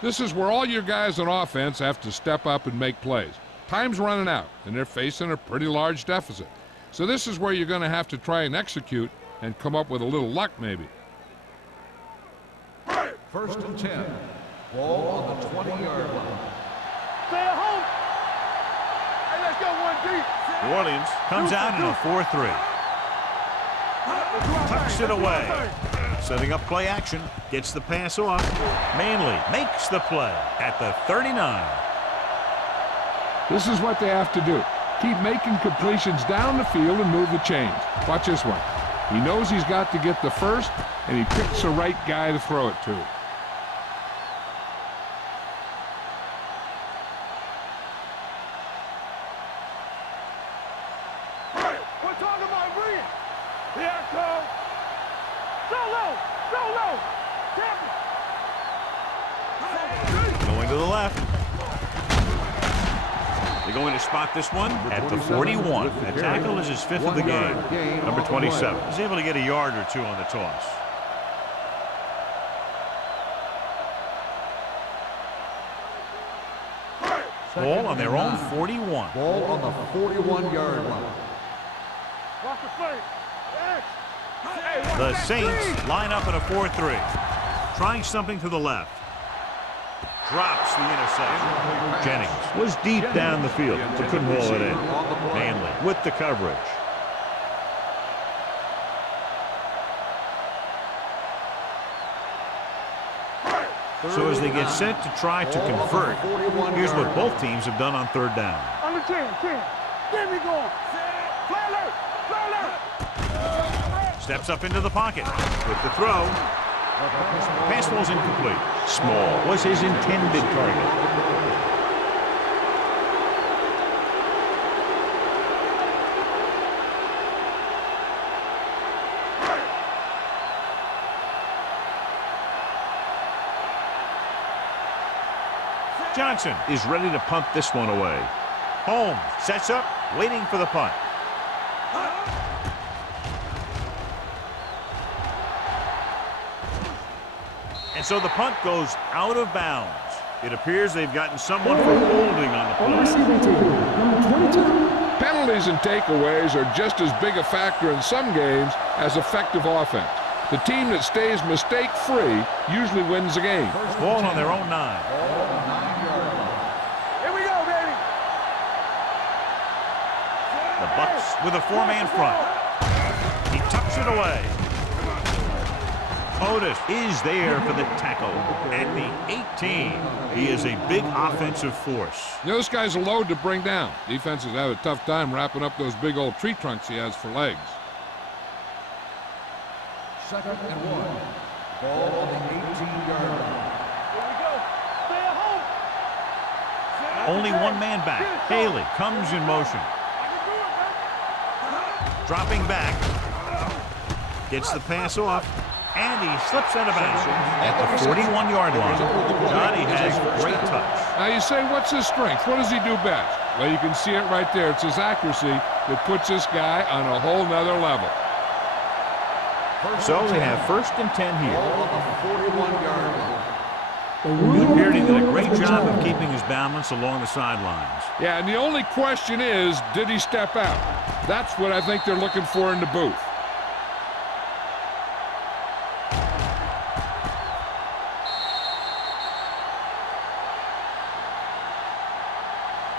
This is where all your guys on offense have to step up and make plays. Time's running out, and they're facing a pretty large deficit. So this is where you're going to have to try and execute and come up with a little luck, maybe. 1st and 10. Ball on the 20-yard line. Stay at home. Hey, let's go, 1 deep. New Orleans comes out in a 4-3. Tucks it away. Setting up play action. Gets the pass off. Manley makes the play at the 39. This is what they have to do. Keep making completions down the field and move the chains. Watch this one. He knows he's got to get the first, and he picks the right guy to throw it to. We're talking about Reed. Here it comes. Go low. Going to the left. They're going to spot this one at the 41. The tackle is his 5th of the game. Number 27. He's able to get a yard or two on the toss. Ball on their own 41. Ball on the 41-yard line. Watch the play. The Saints line up in a 4-3. Trying something to the left. Drops the interception. Jennings was deep down the field, but couldn't haul it in. Manley with the coverage. So as they get set to try to convert, here's what both teams have done on 3rd down. Under 10. Get me going. Play alert. Steps up into the pocket with the throw. Pass ball's incomplete. Small was his intended target. Johnson is ready to punt this one away. Holmes sets up, waiting for the punt. And so the punt goes out of bounds. It appears they've gotten someone for holding on the On the play. receiving team, number 22. Penalties and takeaways are just as big a factor in some games as effective offense. The team that stays mistake-free usually wins the game. Ball on their own 9. Here we go, baby. The Bucks with a 4-man front. He tucks it away. Otis is there for the tackle at the 18. He is a big offensive force. This guy's a load to bring down. Defenses have a tough time wrapping up those big old tree trunks he has for legs. 2nd and 1. Ball on the 18-yard line. Here we go. Stay at home. Only one man back. Haley comes in motion. Dropping back. Gets the pass off. And he slips out of bounds at the 41-yard line. Johnny has great touch. Now you say, what's his strength? What does he do best? Well, you can see it right there. It's his accuracy that puts this guy on a whole nother level. So they have 1st and 10 here. Ball on the 41-yard line. It appeared he did a great job of keeping his balance along the sidelines. Yeah, and the only question is, did he step out? That's what I think they're looking for in the booth.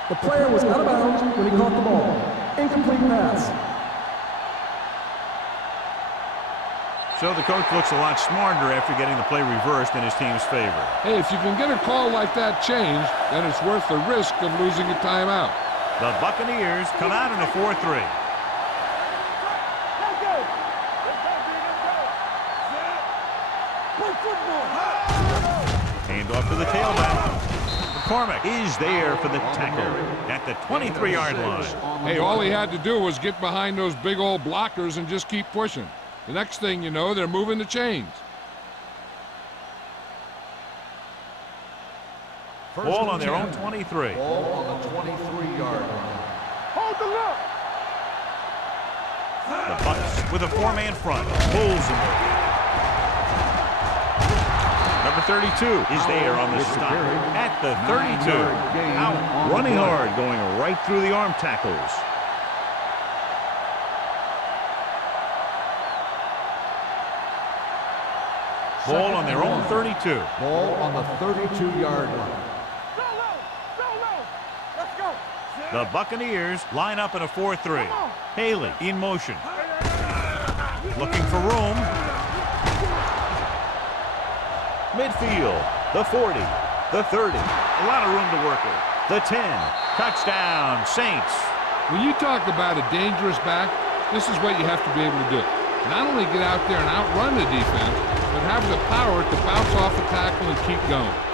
The player was out of bounds when he caught the ball. Incomplete pass. So the coach looks a lot smarter after getting the play reversed in his team's favor. Hey, if you can get a call like that changed, then it's worth the risk of losing a timeout. The Buccaneers come out in a 4-3. Let's go. Play football. Hand off to the tailback. McCormick is there for the tackle at the 23-yard line. Hey, all he had to do was get behind those big old blockers and just keep pushing. The next thing you know, they're moving the chains. Ball on their own 23. Ball on the 23-yard line. Hold the look. The Bucks with a 4-man front. Pulls him. Number 32 is there on the stop at the 32. Out running hard, going right through the arm tackles. Ball on their own 32. Ball on the 32-yard line. Go low. Let's go. The Buccaneers line up in a 4-3. Haley in motion. Looking for room. Midfield. The 40. The 30. A lot of room to work with. The 10. Touchdown, Saints. When you talk about a dangerous back, this is what you have to be able to do. not only get out there and outrun the defense, but have the power to bounce off a tackle and keep going.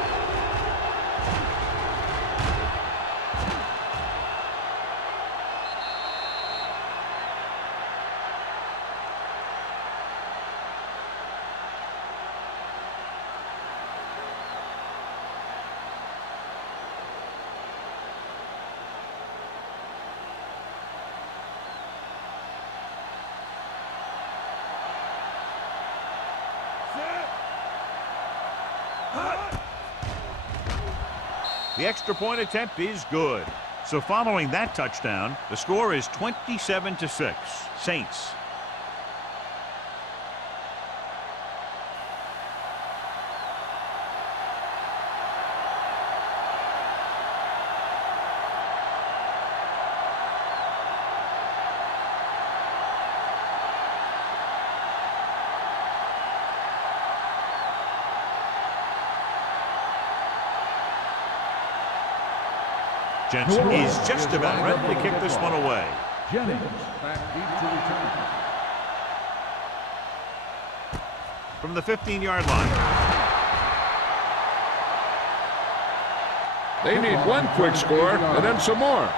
The extra point attempt is good. So following that touchdown, the score is 27-6. Saints. Jensen is just about ready to kick this one away. Jennings back deep to return. From the 15-yard line. They need one quick score and then some more.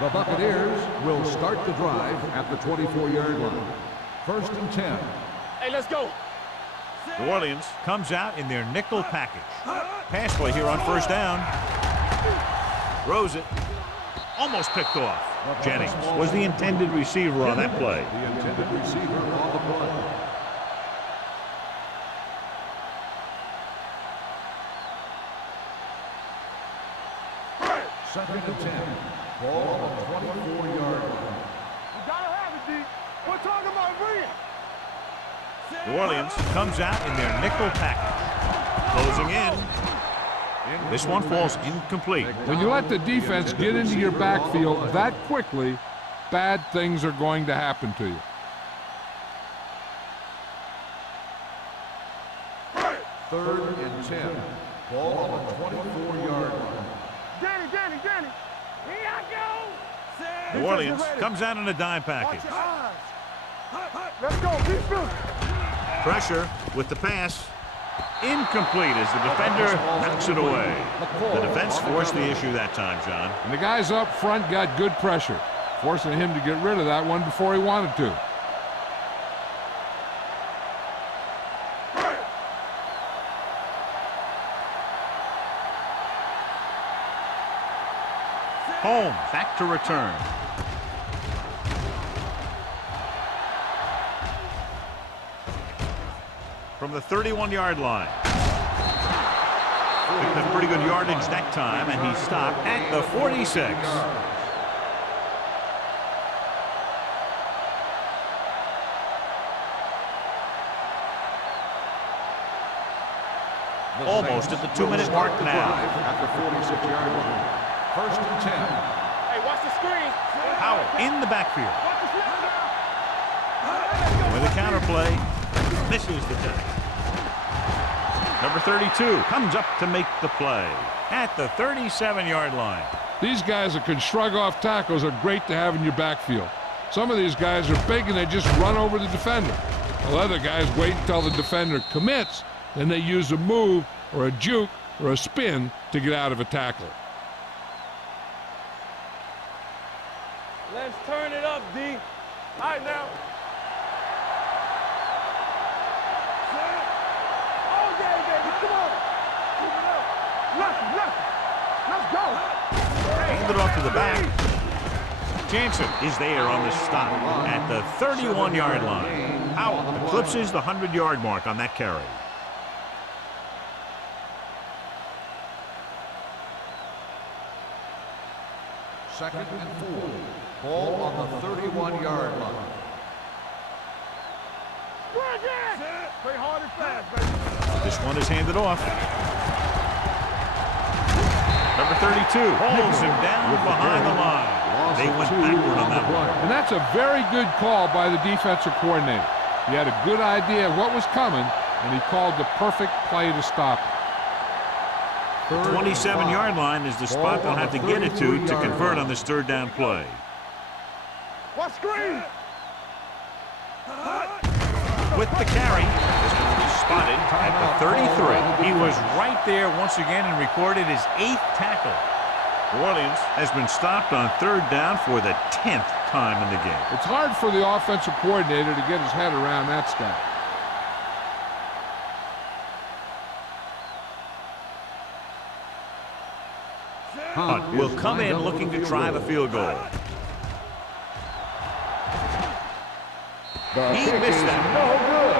The Buccaneers will start the drive at the 24-yard line. 1st and 10. Hey, let's go. New Orleans comes out in their nickel package. Pass play here on 1st down. Throws it. Almost picked off. Jennings was the intended receiver on that play. The intended receiver on the play. Second and 10. Ball on the 24-yard line. You gotta have it, D. We're talking about bringing. New Orleans comes out in their nickel package. Closing in. This one falls incomplete. When you let the defense get into your backfield that quickly, bad things are going to happen to you. 3rd and 10. Ball on the 24-yard line. Danny. Here I go. New Orleans comes out in a dime package. Watch your eyes. Let's go. Be good. Pressure with the pass. Incomplete as the defender knocks it away. The defense forced the issue that time, John. And the guys up front got good pressure, forcing him to get rid of that one before he wanted to. Home back to return. From the 31-yard line. Picked up pretty good yardage that time, and he stopped at the 46. Almost at the 2-minute mark now. At the 46-yard line. 1st and 10. Hey, watch the screen. Howell in the backfield. Watch the snap now. With a counter play, misses the tackle. Number 32 comes up to make the play at the 37-yard line. These guys that can shrug off tackles are great to have in your backfield. Some of these guys are big and they just run over the defender. While other guys wait until the defender commits, then they use a move or a juke or a spin to get out of a tackle. Let's turn it up, D. All right, now. Oh, yeah, baby. Come on. Keep it up. Nothing. Let's go. Hand it off to the back. Jansen is there on the stop at the 31-yard line. Howell eclipses the 100-yard mark on that carry. Second and 4. Ball on the 31-yard line. Play hard and fast, baby. This one is handed off. Number 32 holds him down behind the line. They went backward on that one. And that's a very good call by the defensive coordinator. He had a good idea of what was coming, and he called the perfect play to stop it. The 27-yard line is the spot they'll have to get it to convert on this third down play. What screen? With the carry, this one will be spotted at the 33. He was right there once again and recorded his 8th tackle. New Orleans has been stopped on third down for the 10th time in the game. It's hard for the offensive coordinator to get his head around that stat. Hunt will come in looking to try the field goal. He missed that. No good.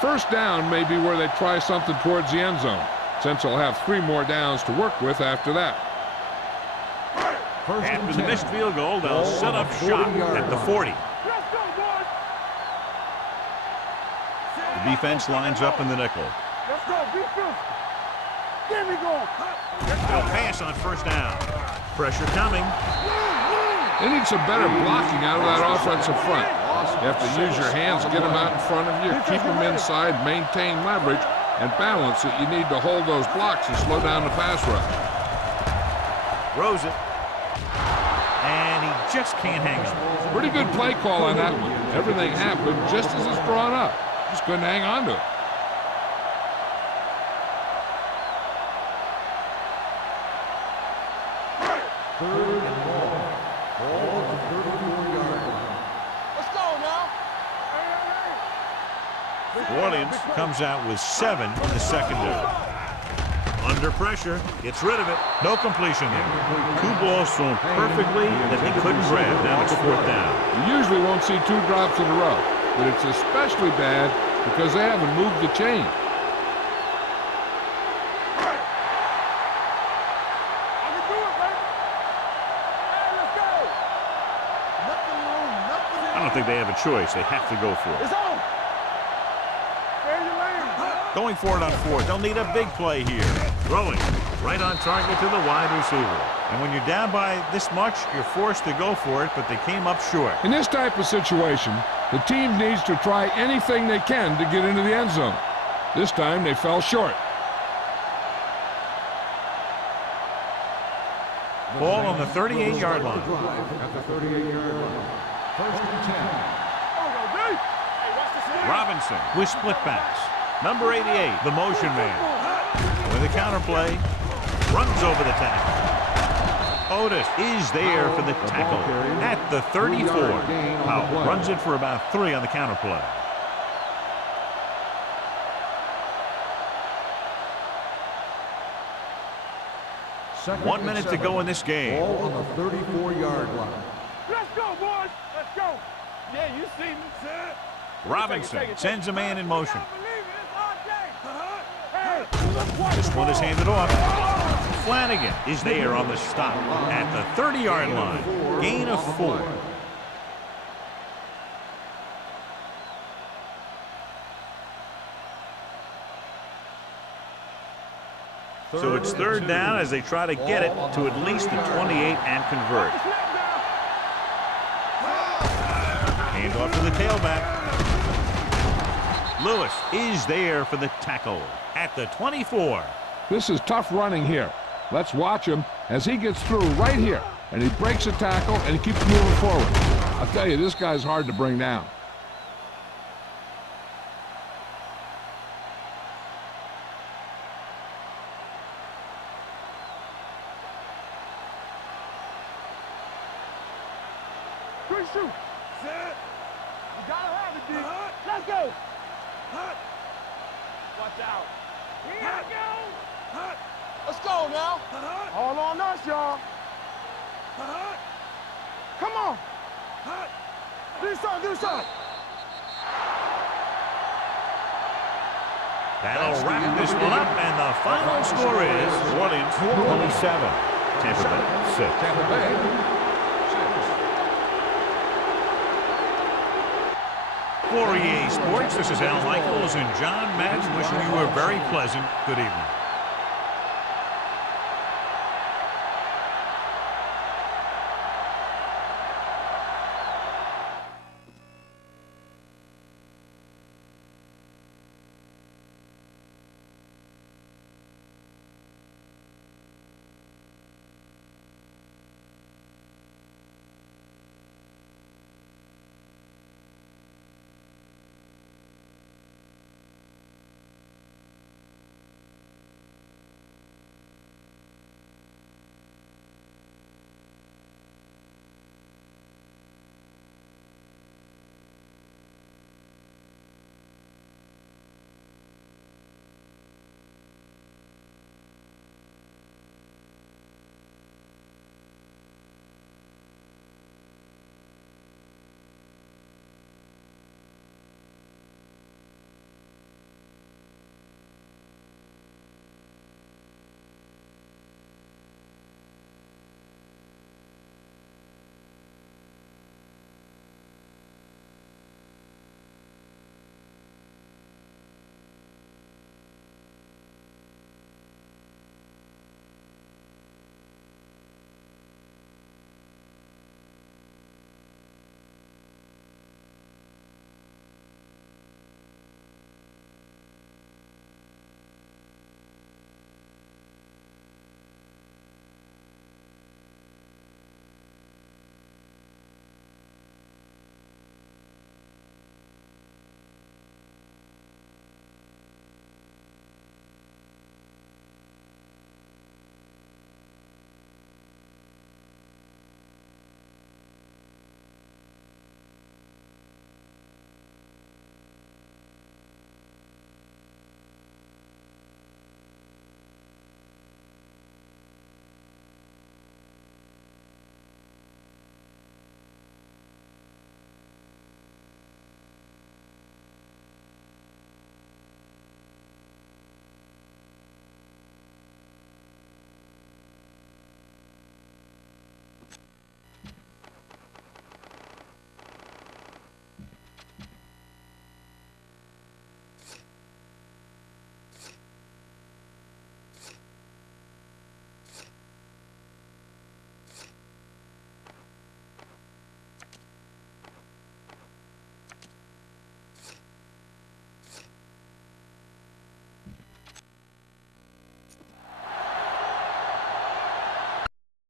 First down may be where they try something towards the end zone, since they'll have 3 more downs to work with after that. After the missed field goal, they'll set up shop at the 40. Let's go, boys. The defense lines up in the nickel. Let's go. Be physical. There we go. They'll pass on first down. Pressure coming. They need some better blocking out of that offensive front. You have to use your hands, get them out in front of you, keep them inside, maintain leverage, and balance it. You need to hold those blocks and slow down the pass rush. Throws it. And he just can't hang on. Pretty good play call on that one. Everything happened just as it's drawn up. Just couldn't hang on to it. Third and long. Ball on the 34-yard line. Let's go now. New Orleans comes out with 7 in the secondary. Under pressure, gets rid of it. No completion there. 2 balls thrown perfectly that he couldn't grab. Now it's fourth down. You usually won't see 2 drops in a row, but it's especially bad because they haven't moved the chain. I don't think they have a choice. They have to go for it. It's on. Stay in your lane. Going for it on 4th. They'll need a big play here. Throwing right on target to the wide receiver. And when you're down by this much, you're forced to go for it, but they came up short. In this type of situation, the team needs to try anything they can to get into the end zone. This time they fell short. Ball on the 38-yard line. At the 38-yard line. First and 10. Robinson with split backs. Number 88, the motion man. With a counter play, runs over the tackle. Otis is there for the tackle at the 34. Powell runs it for about 3 on the counter play. Second 1 minute to go in this game. Ball on the 34-yard line. Let's go, boys. Let's go. Yeah, you see me, sir. Robinson sends a man in motion. Hey, This one is handed off. Flanagan is there on the stop at the 30-yard line. Gain of 4. So it's third down as they try to get it to at least the 28 and convert. Hand off to the tailback. Lewis is there for the tackle at the 24. This is tough running here. Let's watch him as he gets through right here. And he breaks a tackle and he keeps moving forward. I'll tell you, this guy's hard to bring down. Quick shoot. Set. You gotta have it, D. Let's go. Watch out. Here we go. Let's go now. All on us, y'all. Come on. Do something, do something. That'll wrap this one up, and the final score is New Orleans 27, Tampa Bay 6. Tampa Bay. For EA Sports, this is Al Michaels and John Madden wishing you a very pleasant good evening.